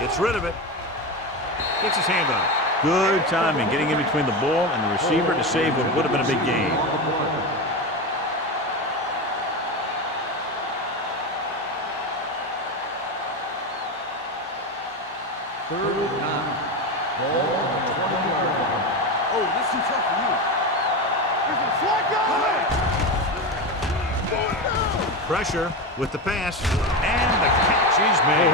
Gets rid of it. Gets his hand on it. Good timing getting in between the ball and the receiver to save what would have been a big gain. Third and 9. Ball on the 20-yard line. Oh, this is tough for you. There's a flag down. Pressure with the pass, and the catch is made.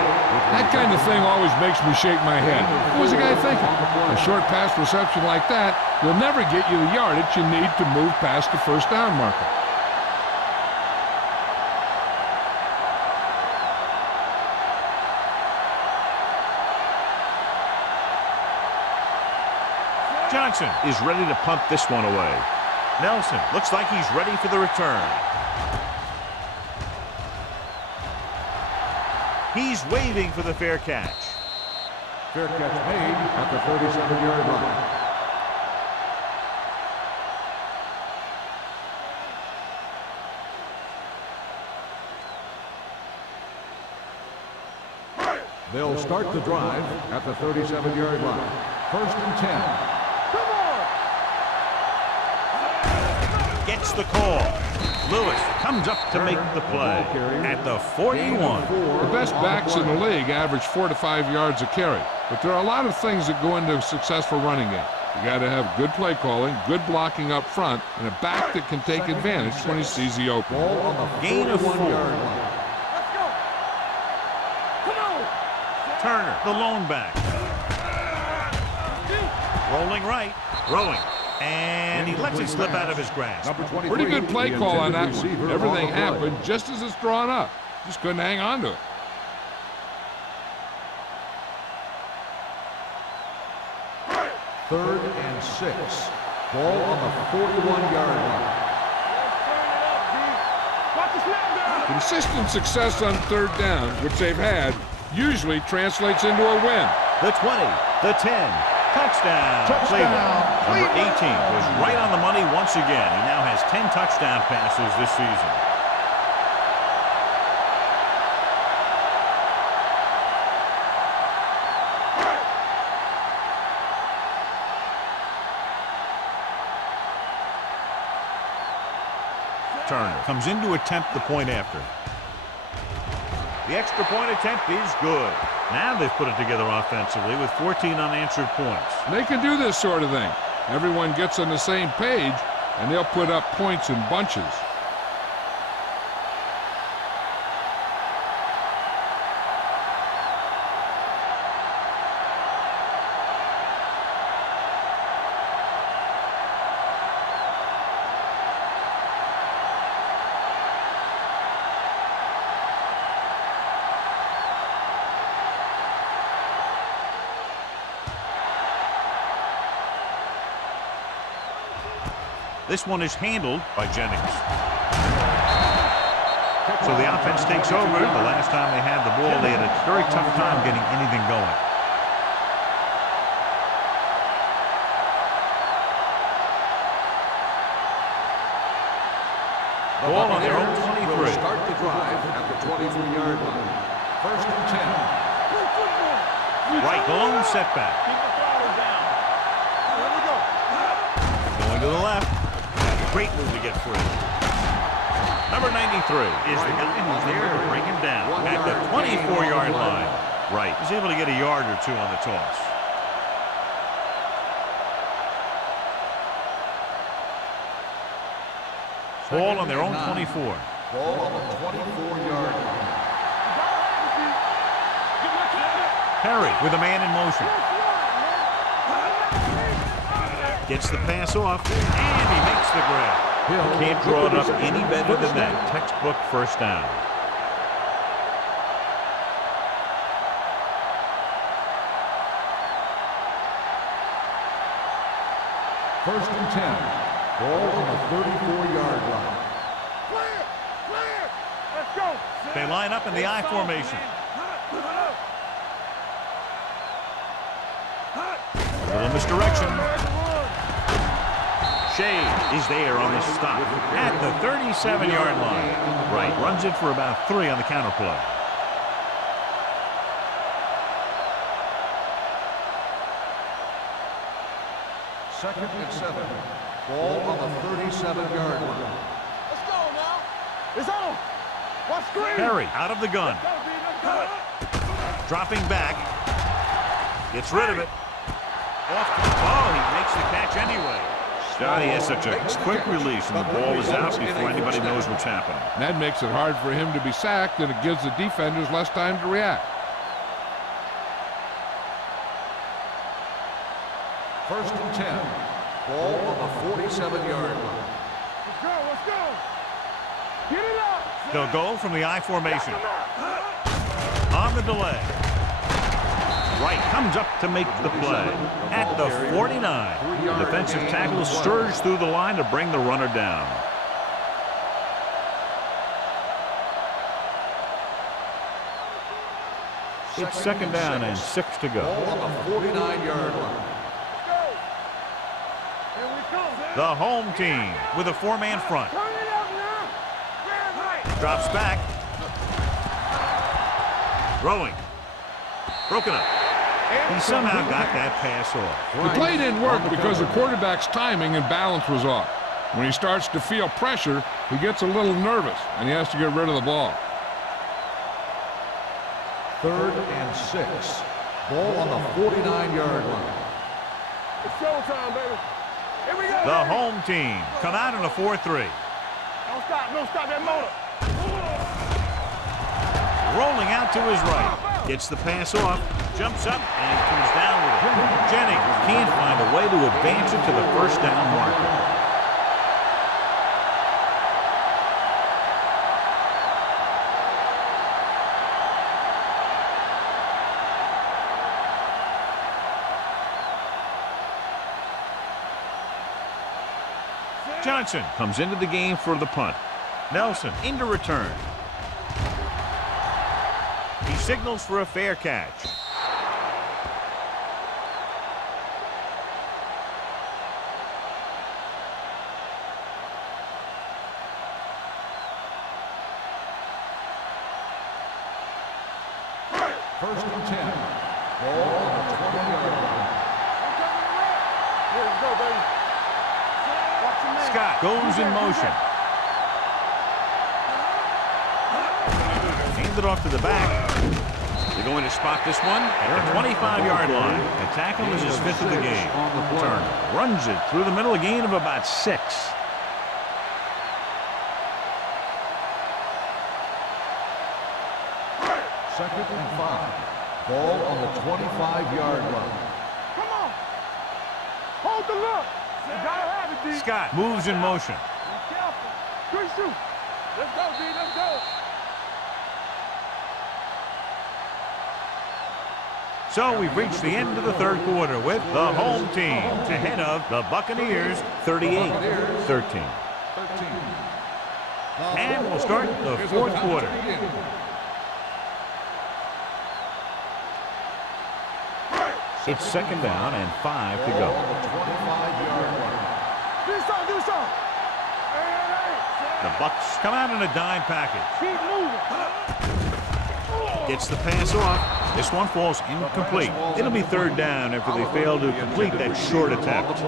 That kind of thing always makes me shake my head. What was the guy thinking? A short pass reception like that will never get you the yardage you need to move past the first down marker. Johnson is ready to punt this one away. Nelson looks like he's ready for the return. He's waving for the fair catch. Fair catch made at the 37-yard line. They'll start the drive at the 37-yard line. 1st and 10. Gets the call. Lewis comes up to make the play at the 41. The best backs in the league average 4 to 5 yards a carry, but there are a lot of things that go into a successful running game. You got to have good play calling, good blocking up front, and a back that can take advantage when he sees the open. Ball on the Gain of 4. 41-yard line. Let's go. Come on. Turner, the lone back. Rolling right, throwing. And he lets it slip out of his grasp. Number 23, Pretty good play the call on that intended one. receiver Everything on the play. happened just as it's drawn up. Just couldn't hang on to it. Third and 6. Ball on the 41-yard line. Watch the snap down. Consistent success on 3rd down, which they've had, usually translates into a win. The 20, the 10. Touchdown. Cleveland. Number 18 was right on the money once again. He now has 10 touchdown passes this season. Turner comes in to attempt the point after. The extra point attempt is good. Now they've put it together offensively with 14 unanswered points. They can do this sort of thing. Everyone gets on the same page, and they'll put up points in bunches. This one is handled by Jennings. So the offense takes over. The last time they had the ball, they had a very tough time getting anything going. Ball on their own 23. Start the drive at the 23-yard line. 1st and 10. Right, lone setback. Going to the left. Great move to get free. Number 93 is the guy who's there to bring him down at the 24-yard line. Right, he's able to get a yard or two on the toss. Ball on their own 24. Ball on the 24-yard line. Perry with a man in motion. Gets the pass off, and he makes the grab. Can't draw it up any better than that. Textbook first down. First and 10. Ball on the 34-yard line. Clear! Clear! Let's go! They line up in the I formation. Little misdirection. Shea is there on the stop at the 37-yard line. Right, runs it for about 3 on the counter play. Second and 7. Ball on the 37-yard line. Let's go now. It's on. Watch screen. Perry out of the gun. Dropping back. Gets rid of it. Oh, he makes the catch anyway. He has such a quick release, and the ball is out before anybody knows what's happening. That makes it hard for him to be sacked, and it gives the defenders less time to react. First and 10. Ball on the 47-yard line. Let's go. Let's go. Get it up. They'll go from the I formation. On the delay. Wright comes up to make the play at the 49. The defensive tackle stirs through the line to bring the runner down. It's second down and 6 to go. Ball on the 49-yard line. The home team with a 4-man front. Turn it up now. Drops back. Throwing. Broken up. He somehow got that pass off. The play didn't work because the quarterback's timing and balance was off. When he starts to feel pressure, he gets a little nervous, and he has to get rid of the ball. Third and 6. Ball on the 49-yard line. It's showtime, baby. Here we go. The home team come out in a 4-3. Don't stop. Don't stop that motor. Rolling out to his right. Gets the pass off. Jumps up and comes down with it. Jennings can't find a way to advance it to the first down marker. Johnson comes into the game for the punt. Nelson into return. He signals for a fair catch. First and 10. Ball on the 20-yard line. Here we go, baby. Watch your man. Scott goes in motion. Hand it off to the back. They're going to spot this one at the 25-yard line. The tackle is his 5th of the game. Turner runs it through the middle, a gain of about 6. Second and 5. Ball on the 25-yard line. Come on. Hold the look. You gotta have it, D. Scott moves in motion. Be careful. Good shoot. Let's go, D. Let's go. So we've reached the end of the third quarter with the home team ahead of the Buccaneers 38-13. And we'll start the fourth quarter. It's second down and 5 to go. Do something. Do something. The Bucs come out in a dime package. Keep moving. Gets the pass off. This one falls incomplete. It'll be third down after they fail to complete that short attempt.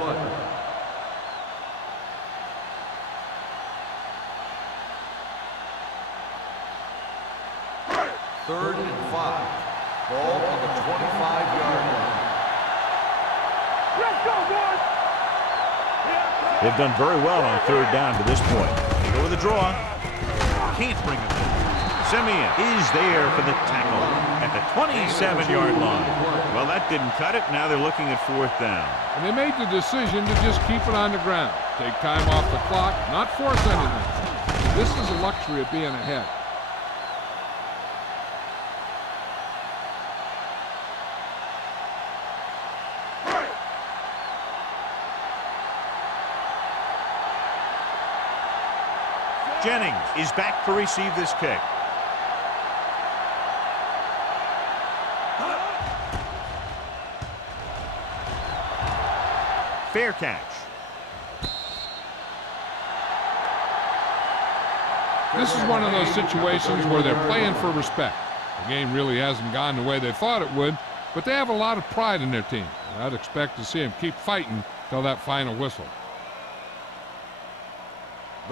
Third and 5. Ball on the 25-yard line. Let's go, boys. They've done very well on third down to this point. They go with a draw. Can't bring it in. Simeon is there for the tackle at the 27-yard line. Well, that didn't cut it. Now they're looking at fourth down. And they made the decision to just keep it on the ground. Take time off the clock, not force anything. This is a luxury of being ahead. Jennings is back to receive this kick. Fair catch. This is one of those situations where they're playing for respect. The game really hasn't gone the way they thought it would, but they have a lot of pride in their team. And I'd expect to see them keep fighting till that final whistle.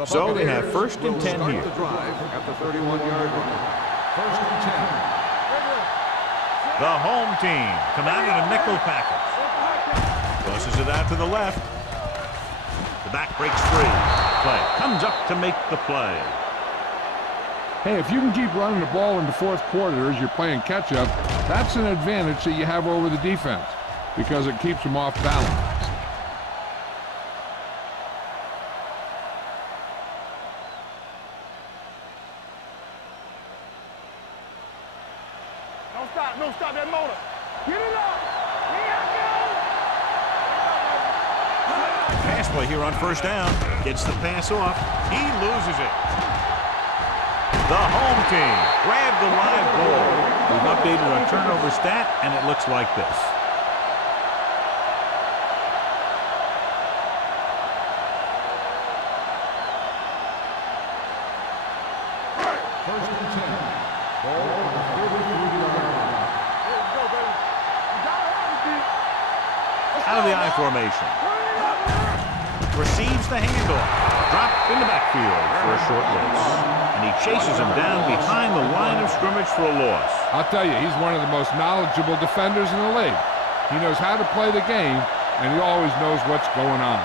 So they have 1st and 10 here. The drive at the 31-yard line. 1st and 10. The home team come out in a nickel package. Tosses it out to the left. The back breaks free. Play comes up to make the play. Hey, if you can keep running the ball in the 4th quarter as you're playing catch-up, that's an advantage that you have over the defense because it keeps them off balance. Don't stop that motor. Get it up. Pass play here on 1st down. Gets the pass off. He loses it. The home team grabbed the live ball. We've updated our turnover stat, and it looks like this. First and 10. Ball on the 33-yard line. Out of the I formation. Receives the handoff. Dropped in the backfield for a short loss. And he chases him down behind the line of scrimmage for a loss. I'll tell you, he's one of the most knowledgeable defenders in the league. He knows how to play the game, and he always knows what's going on.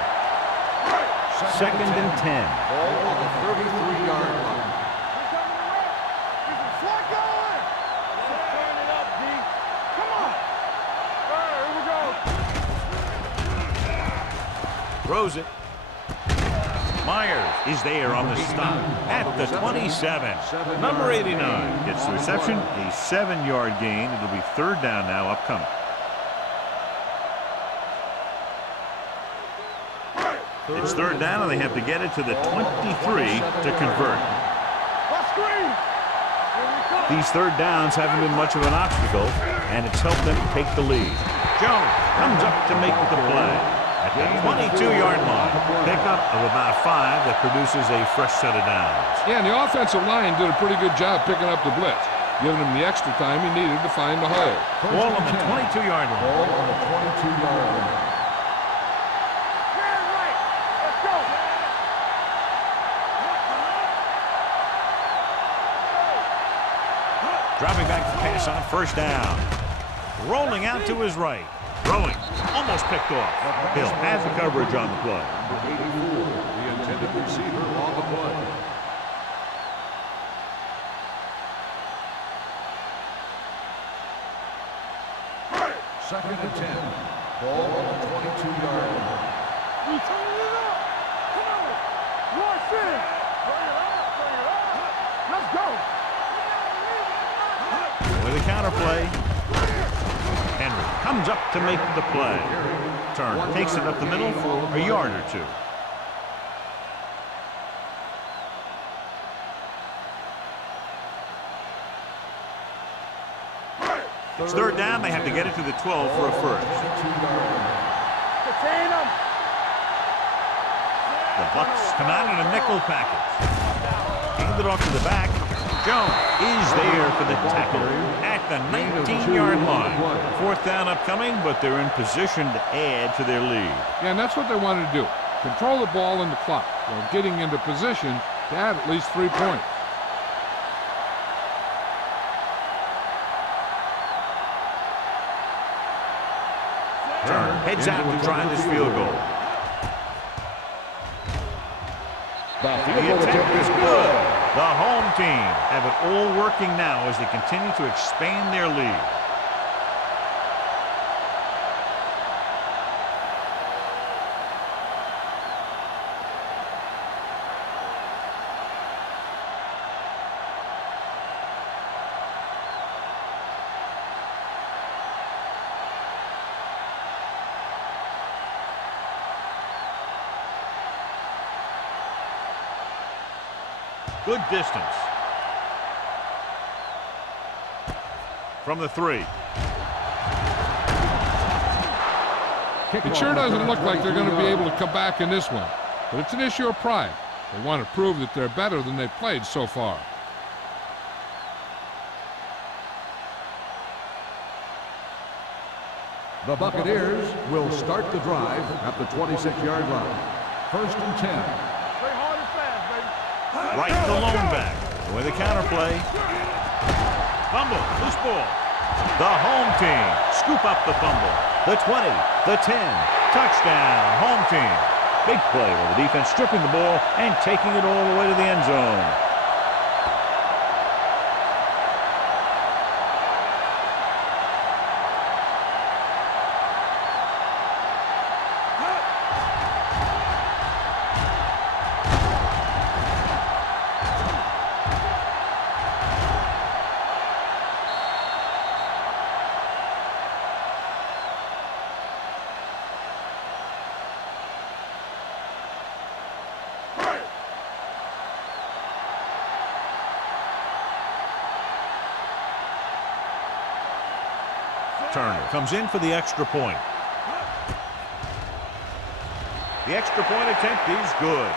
2nd and 10. Ball on the 33-yard line. Throws it. Myers is there on the stop at the 27. Number 89 gets the reception, a 7-yard gain. It'll be 3rd down now upcoming. It's 3rd down, and they have to get it to the 23 to convert. These 3rd downs haven't been much of an obstacle, and it's helped them take the lead. Jones comes up to make the play. At the 22-yard line, pickup of about 5 that produces a fresh set of downs. Yeah, and the offensive line did a pretty good job picking up the blitz, giving him the extra time he needed to find the hole. Ball on the 22-yard line. Ball on the 22-yard line. Dropping back to pass on 1st down. Rolling out to his right. Throwing. Almost picked off. Hill has the coverage on the play. Number 84, the intended receiver on the play. Second and 10. Ball on the 22-yard line. We turn it up. Come on. Watch it. Bring it up. Let's go. With a counterplay. Henry comes up to make the play. Turner takes it up the middle for a yard or 2. It's 3rd down. They have to get it to the 12 for a first. The Bucs come out in a nickel package. Hand it off to the back. Jones is there for the tackle at the 19-yard line. 4th down upcoming, but they're in position to add to their lead. Yeah, and that's what they wanted to do. Control the ball in the clock while getting into position to add at least 3 points. Turner heads out to try this field goal. The attempt is good. The home team have it all working now as they continue to expand their lead. Good distance. From the 3. It sure doesn't look like they're going to be able to come back in this one, but it's an issue of pride. They want to prove that they're better than they've played so far. The Buccaneers will start the drive at the 26-yard line. 1st and 10. Play hard and fast, baby. Right, the lone back. With a counterplay. Fumble, loose ball. The home team scoop up the fumble. The 20, the 10, touchdown, home team. Big play with the defense stripping the ball and taking it all the way to the end zone. Turner comes in for the extra point. The extra point attempt is good.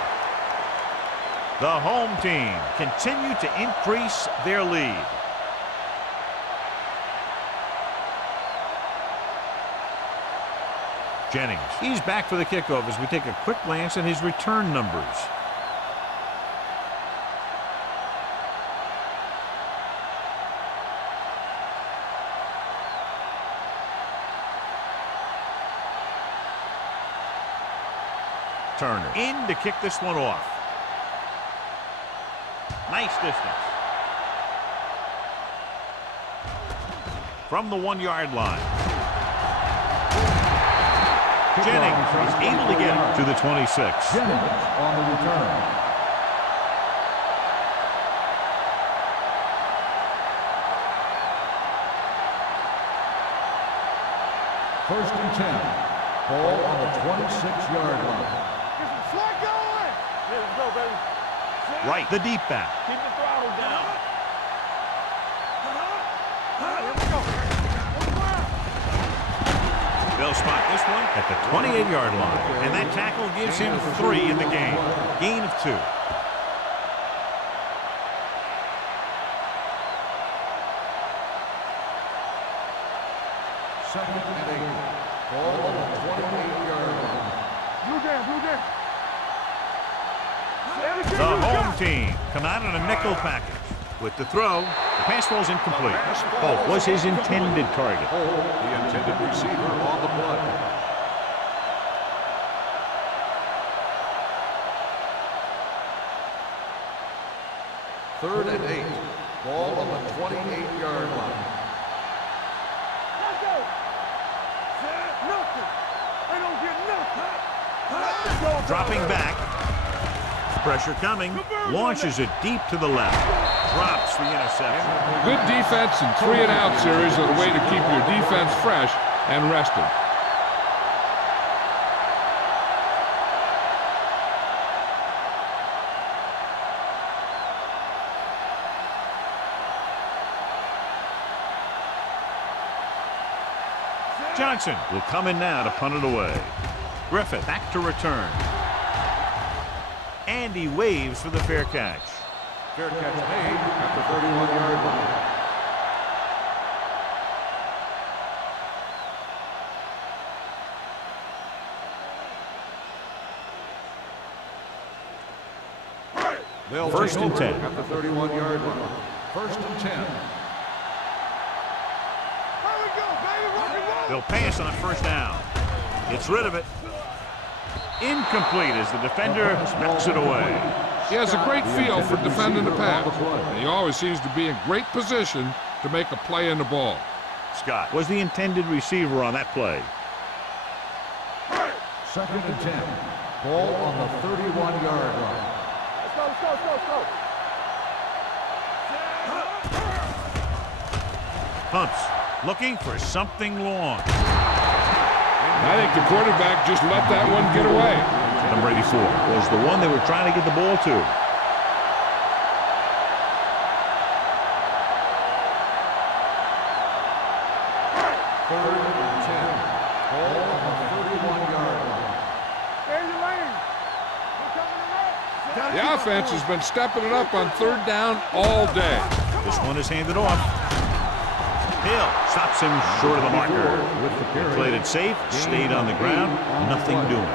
The home team continue to increase their lead. Jennings, he's back for the kickoff as we take a quick glance at his return numbers. Turner in to kick this one off. Nice distance. From the 1-yard line. Jennings is able to get it to the 26. Jennings on the return. First and 10. Ball on the 26-yard line. Get some slack going. Let's go, baby. Right, the deep back. Keep the throttle down. Here we go. They'll spot this one at the 28-yard line, and that tackle gives him 3 in the game. Gain of 2. Second and 8. Ball on the 28-yard line. Blue jam. The home team come out in a nickel package. With the throw, the pass ball's incomplete. Holt was his intended target. The intended receiver on the play. Third and 8. Ball on the 28-yard line. Let's go. Nothing. I don't get nothing. Dropping back. Pressure coming. Launches it deep to the left. Drops the interception. Good defense and 3-and-out series are the way to keep your defense fresh and rested. Johnson will come in now to punt it away. Griffith back to return. And he waves for the fair catch. Fair catch made at the 31-yard line. They'll First take and over 10. at the 31-yard line. First and 10. Here we go, baby. Rock and roll. They'll pass on first down. Gets rid of it. Incomplete as the defender knocks it away. He has a great feel for defending the pass, and he always seems to be in great position to make a play in the ball. Scott was the intended receiver on that play. Second and 10. Ball on the 31-yard line. Let's go. Punts, looking for something long. I think the quarterback just let that one get away. Number 84 was the one they were trying to get the ball to. Third and 10. Ball on the 31-yard line. Stay in your lane. We're coming to that. The offense has been stepping it up on third down all day. This one is handed off. Hill stops him short of the marker. He played it safe, stayed on the ground, nothing doing.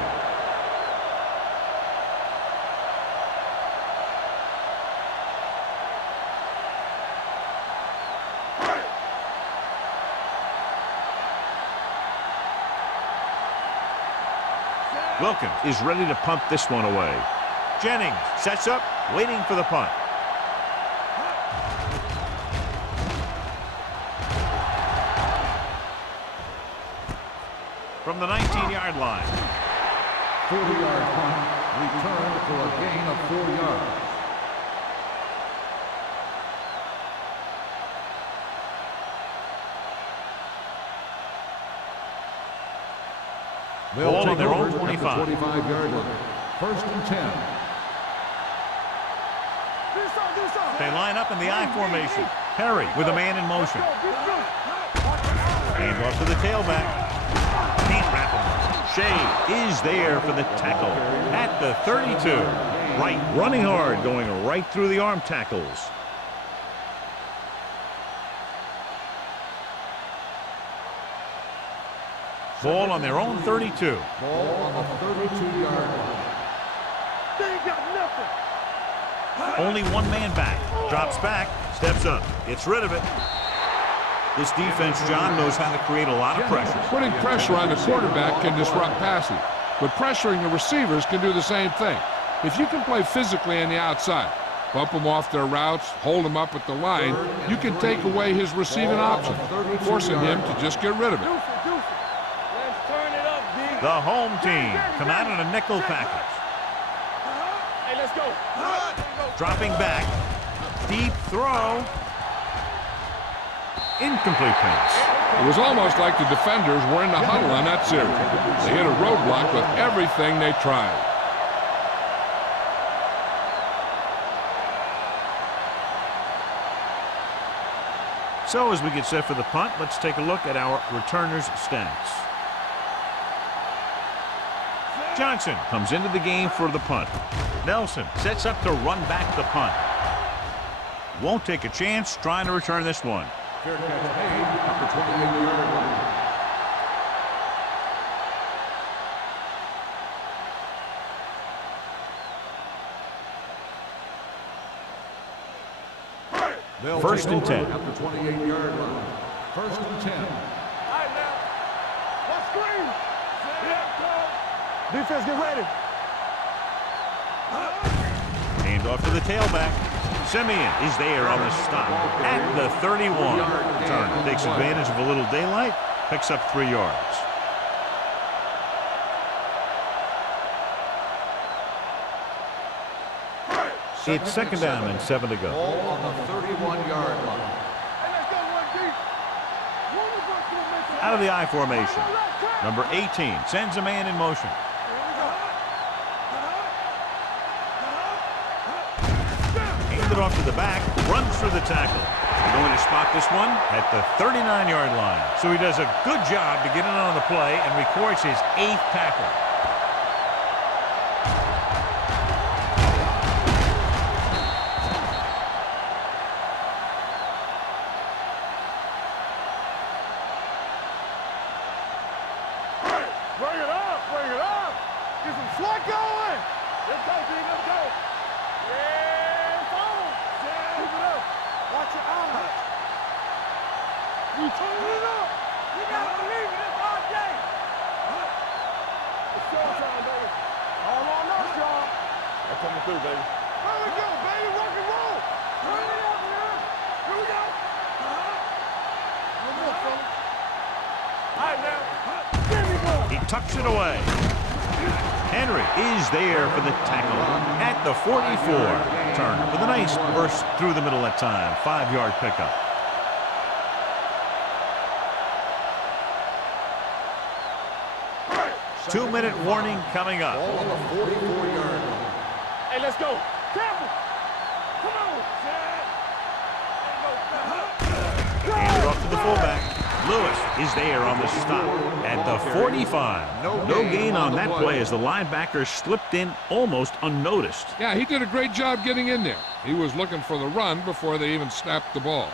Wilkins is ready to punt this one away. Jennings sets up, waiting for the punt. From the 19-yard line. 40-yard punt, returned for a gain of 4 yards. Ball on their own 25. 25-yard line. First and 10. They line up in the I formation. Perry with a man in motion. Hand off to the tailback. Can't wrap him. Shea is there for the tackle at the 32. Right, running hard, going right through the arm tackles. Ball on their own 32. Ball on the 32-yard line. They ain't got nothing. Only one man back. Drops back, steps up, gets rid of it. This defense, John, knows how to create a lot of pressure. Putting pressure on the quarterback can disrupt passing, but pressuring the receivers can do the same thing. If you can play physically on the outside, bump them off their routes, hold them up at the line, you can take away his receiving option, forcing him to just get rid of it. The home team come out in a nickel package. Hey, let's go. Dropping back. Deep throw. Incomplete pass. It was almost like the defenders were in the huddle on that series. They hit a roadblock with everything they tried. So as we get set for the punt, let's take a look at our returners' stats. Johnson comes into the game for the punt. Nelson sets up to run back the punt. Won't take a chance trying to return this one. Fair catch made at the 28-yard line. They'll First and 10. At the 28-yard line. First and 10. All right, now. Let's screen. Defense, get ready. Hand off to the tailback. Simeon is there on the stop at the 31. Turner takes advantage of a little daylight, picks up 3 yards. It's second down and 7 to go. Ball on the 31-yard line. Hey, let's go, one deep. Out of the I formation. Number 18 sends a man in motion. Handed off to the back, runs through the tackle. He's going to spot this one at the 39-yard line. So he does a good job to get in on the play and records his 8th tackle. Bring it up, bring it up. Get some slack going. Let's go, D, let's go. Yeah, phone. Keep it up. Watch your eyes. You turn it up. You gotta believe it. It's our day. It's showtime, baby. All on us, y'all. They're coming through, baby. Here we go, baby. Rock and roll. Turn it up, man. Here we go. One more, fella. All right, now. He tucks it away. Henry is there for the tackle at the 44. Turner with a nice burst through the middle that time. 5-yard pickup. Two-minute warning coming up. Ball on the 44-yard line. Hey, let's go. Careful. Come on. Handed off to the fullback. Lewis is there on the stop at the 45. No gain on that play as the linebacker slipped in almost unnoticed. Yeah, he did a great job getting in there. He was looking for the run before they even snapped the ball.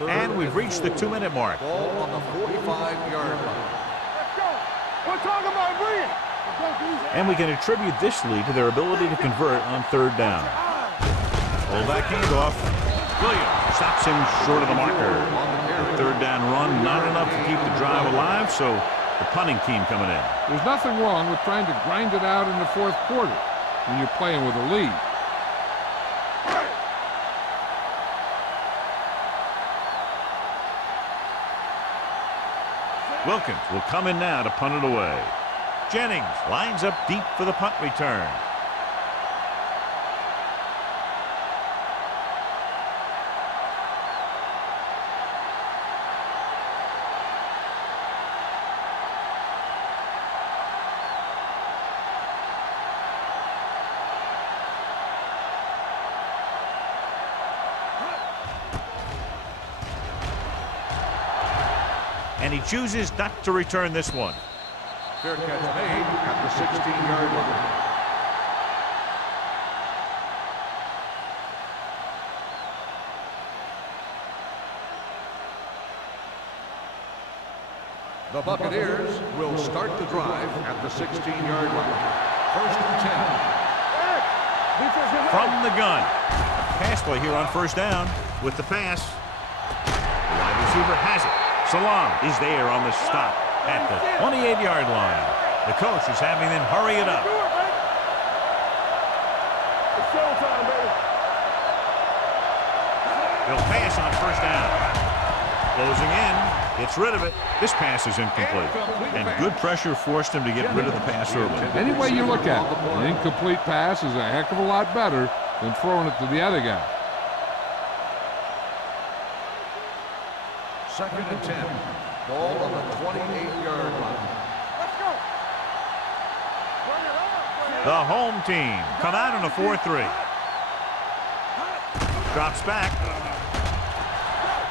And we've reached the 2-minute mark. Ball on the 45-yard line. Let's go. We're talking about brilliant. And we can attribute this lead to their ability to convert on 3rd down. Hold that handoff. Williams stops him short of the marker. The 3rd down run, not enough to keep the drive alive, so the punting team coming in. There's nothing wrong with trying to grind it out in the 4th quarter when you're playing with a lead. Wilkins will come in now to punt it away. Jennings lines up deep for the punt return. And he chooses not to return this one. Fair catch made at the 16-yard line. The Buccaneers will start the drive at the 16-yard line. 1st and 10. From the gun. Pass play here on 1st down with the pass. The wide receiver has it. Salam is there on the stop at the 28-yard line. The coach is having them hurry it up. It's showtime, baby. They'll pass on 1st down. Closing in. Gets rid of it. This pass is incomplete. And good pressure forced him to get rid of the pass early. Any way you look at it, an incomplete pass is a heck of a lot better than throwing it to the other guy. 2nd and 10. Ball on the 28-yard line. Let's go. Run it up. The home team come out in a 4-3. Drops back.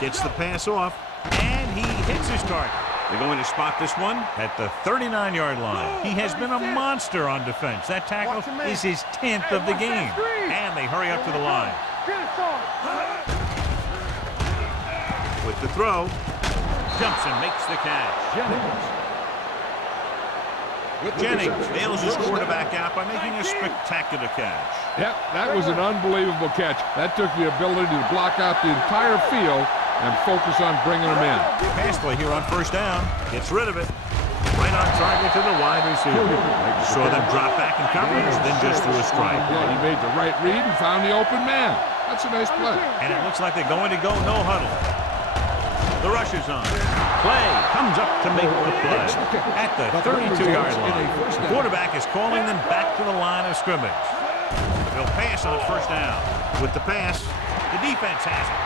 Gets the pass off. And he hits his target. They're going to spot this one at the 39-yard line. He has been a monster on defense. That tackle is his 10th of the game. And they hurry up to the line. Get it started. With the throw, jumps and makes the catch. Jennings nails his quarterback out by making a spectacular catch. Yep, that was an unbelievable catch. That took the ability to block out the entire field and focus on bringing them in. Pass play here on 1st down. Gets rid of it. Right on target to the wide receiver. Saw them drop back in coverage, then just threw a strike. Yeah, he made the right read and found the open man. That's a nice play. And it looks like they're going to go no huddle. The rush is on. Clay comes up to make the play at the 32-yard line. The quarterback is calling them back to the line of scrimmage. They'll pass on 1st down. With the pass, the defense has it.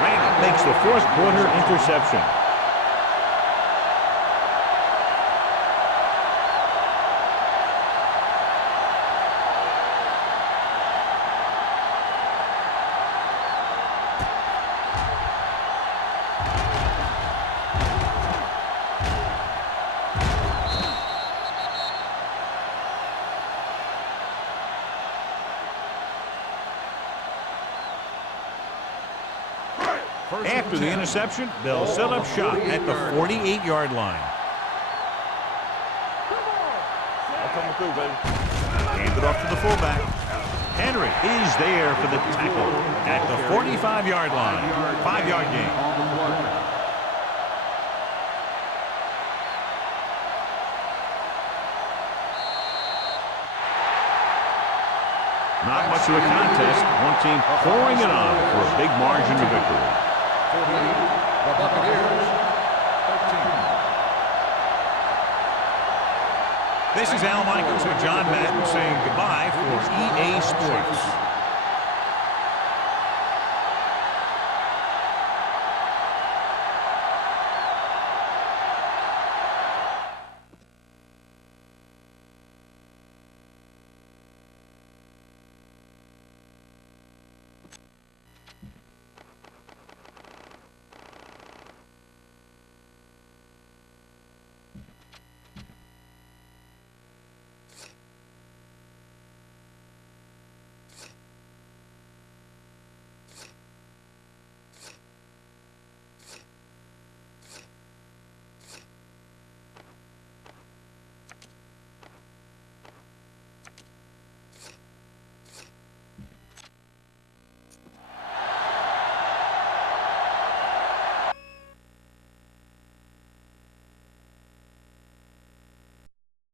Randall makes the 4th quarter interception. After the interception, they'll set up shop at the 48-yard line. Hand it off to the fullback. Henry is there for the tackle at the 45-yard line. 5-yard gain. Not much of a contest. One team pouring it on for a big margin of victory. The Buccaneers, 13. This is Al Michaels with John Madden saying goodbye for EA Sports.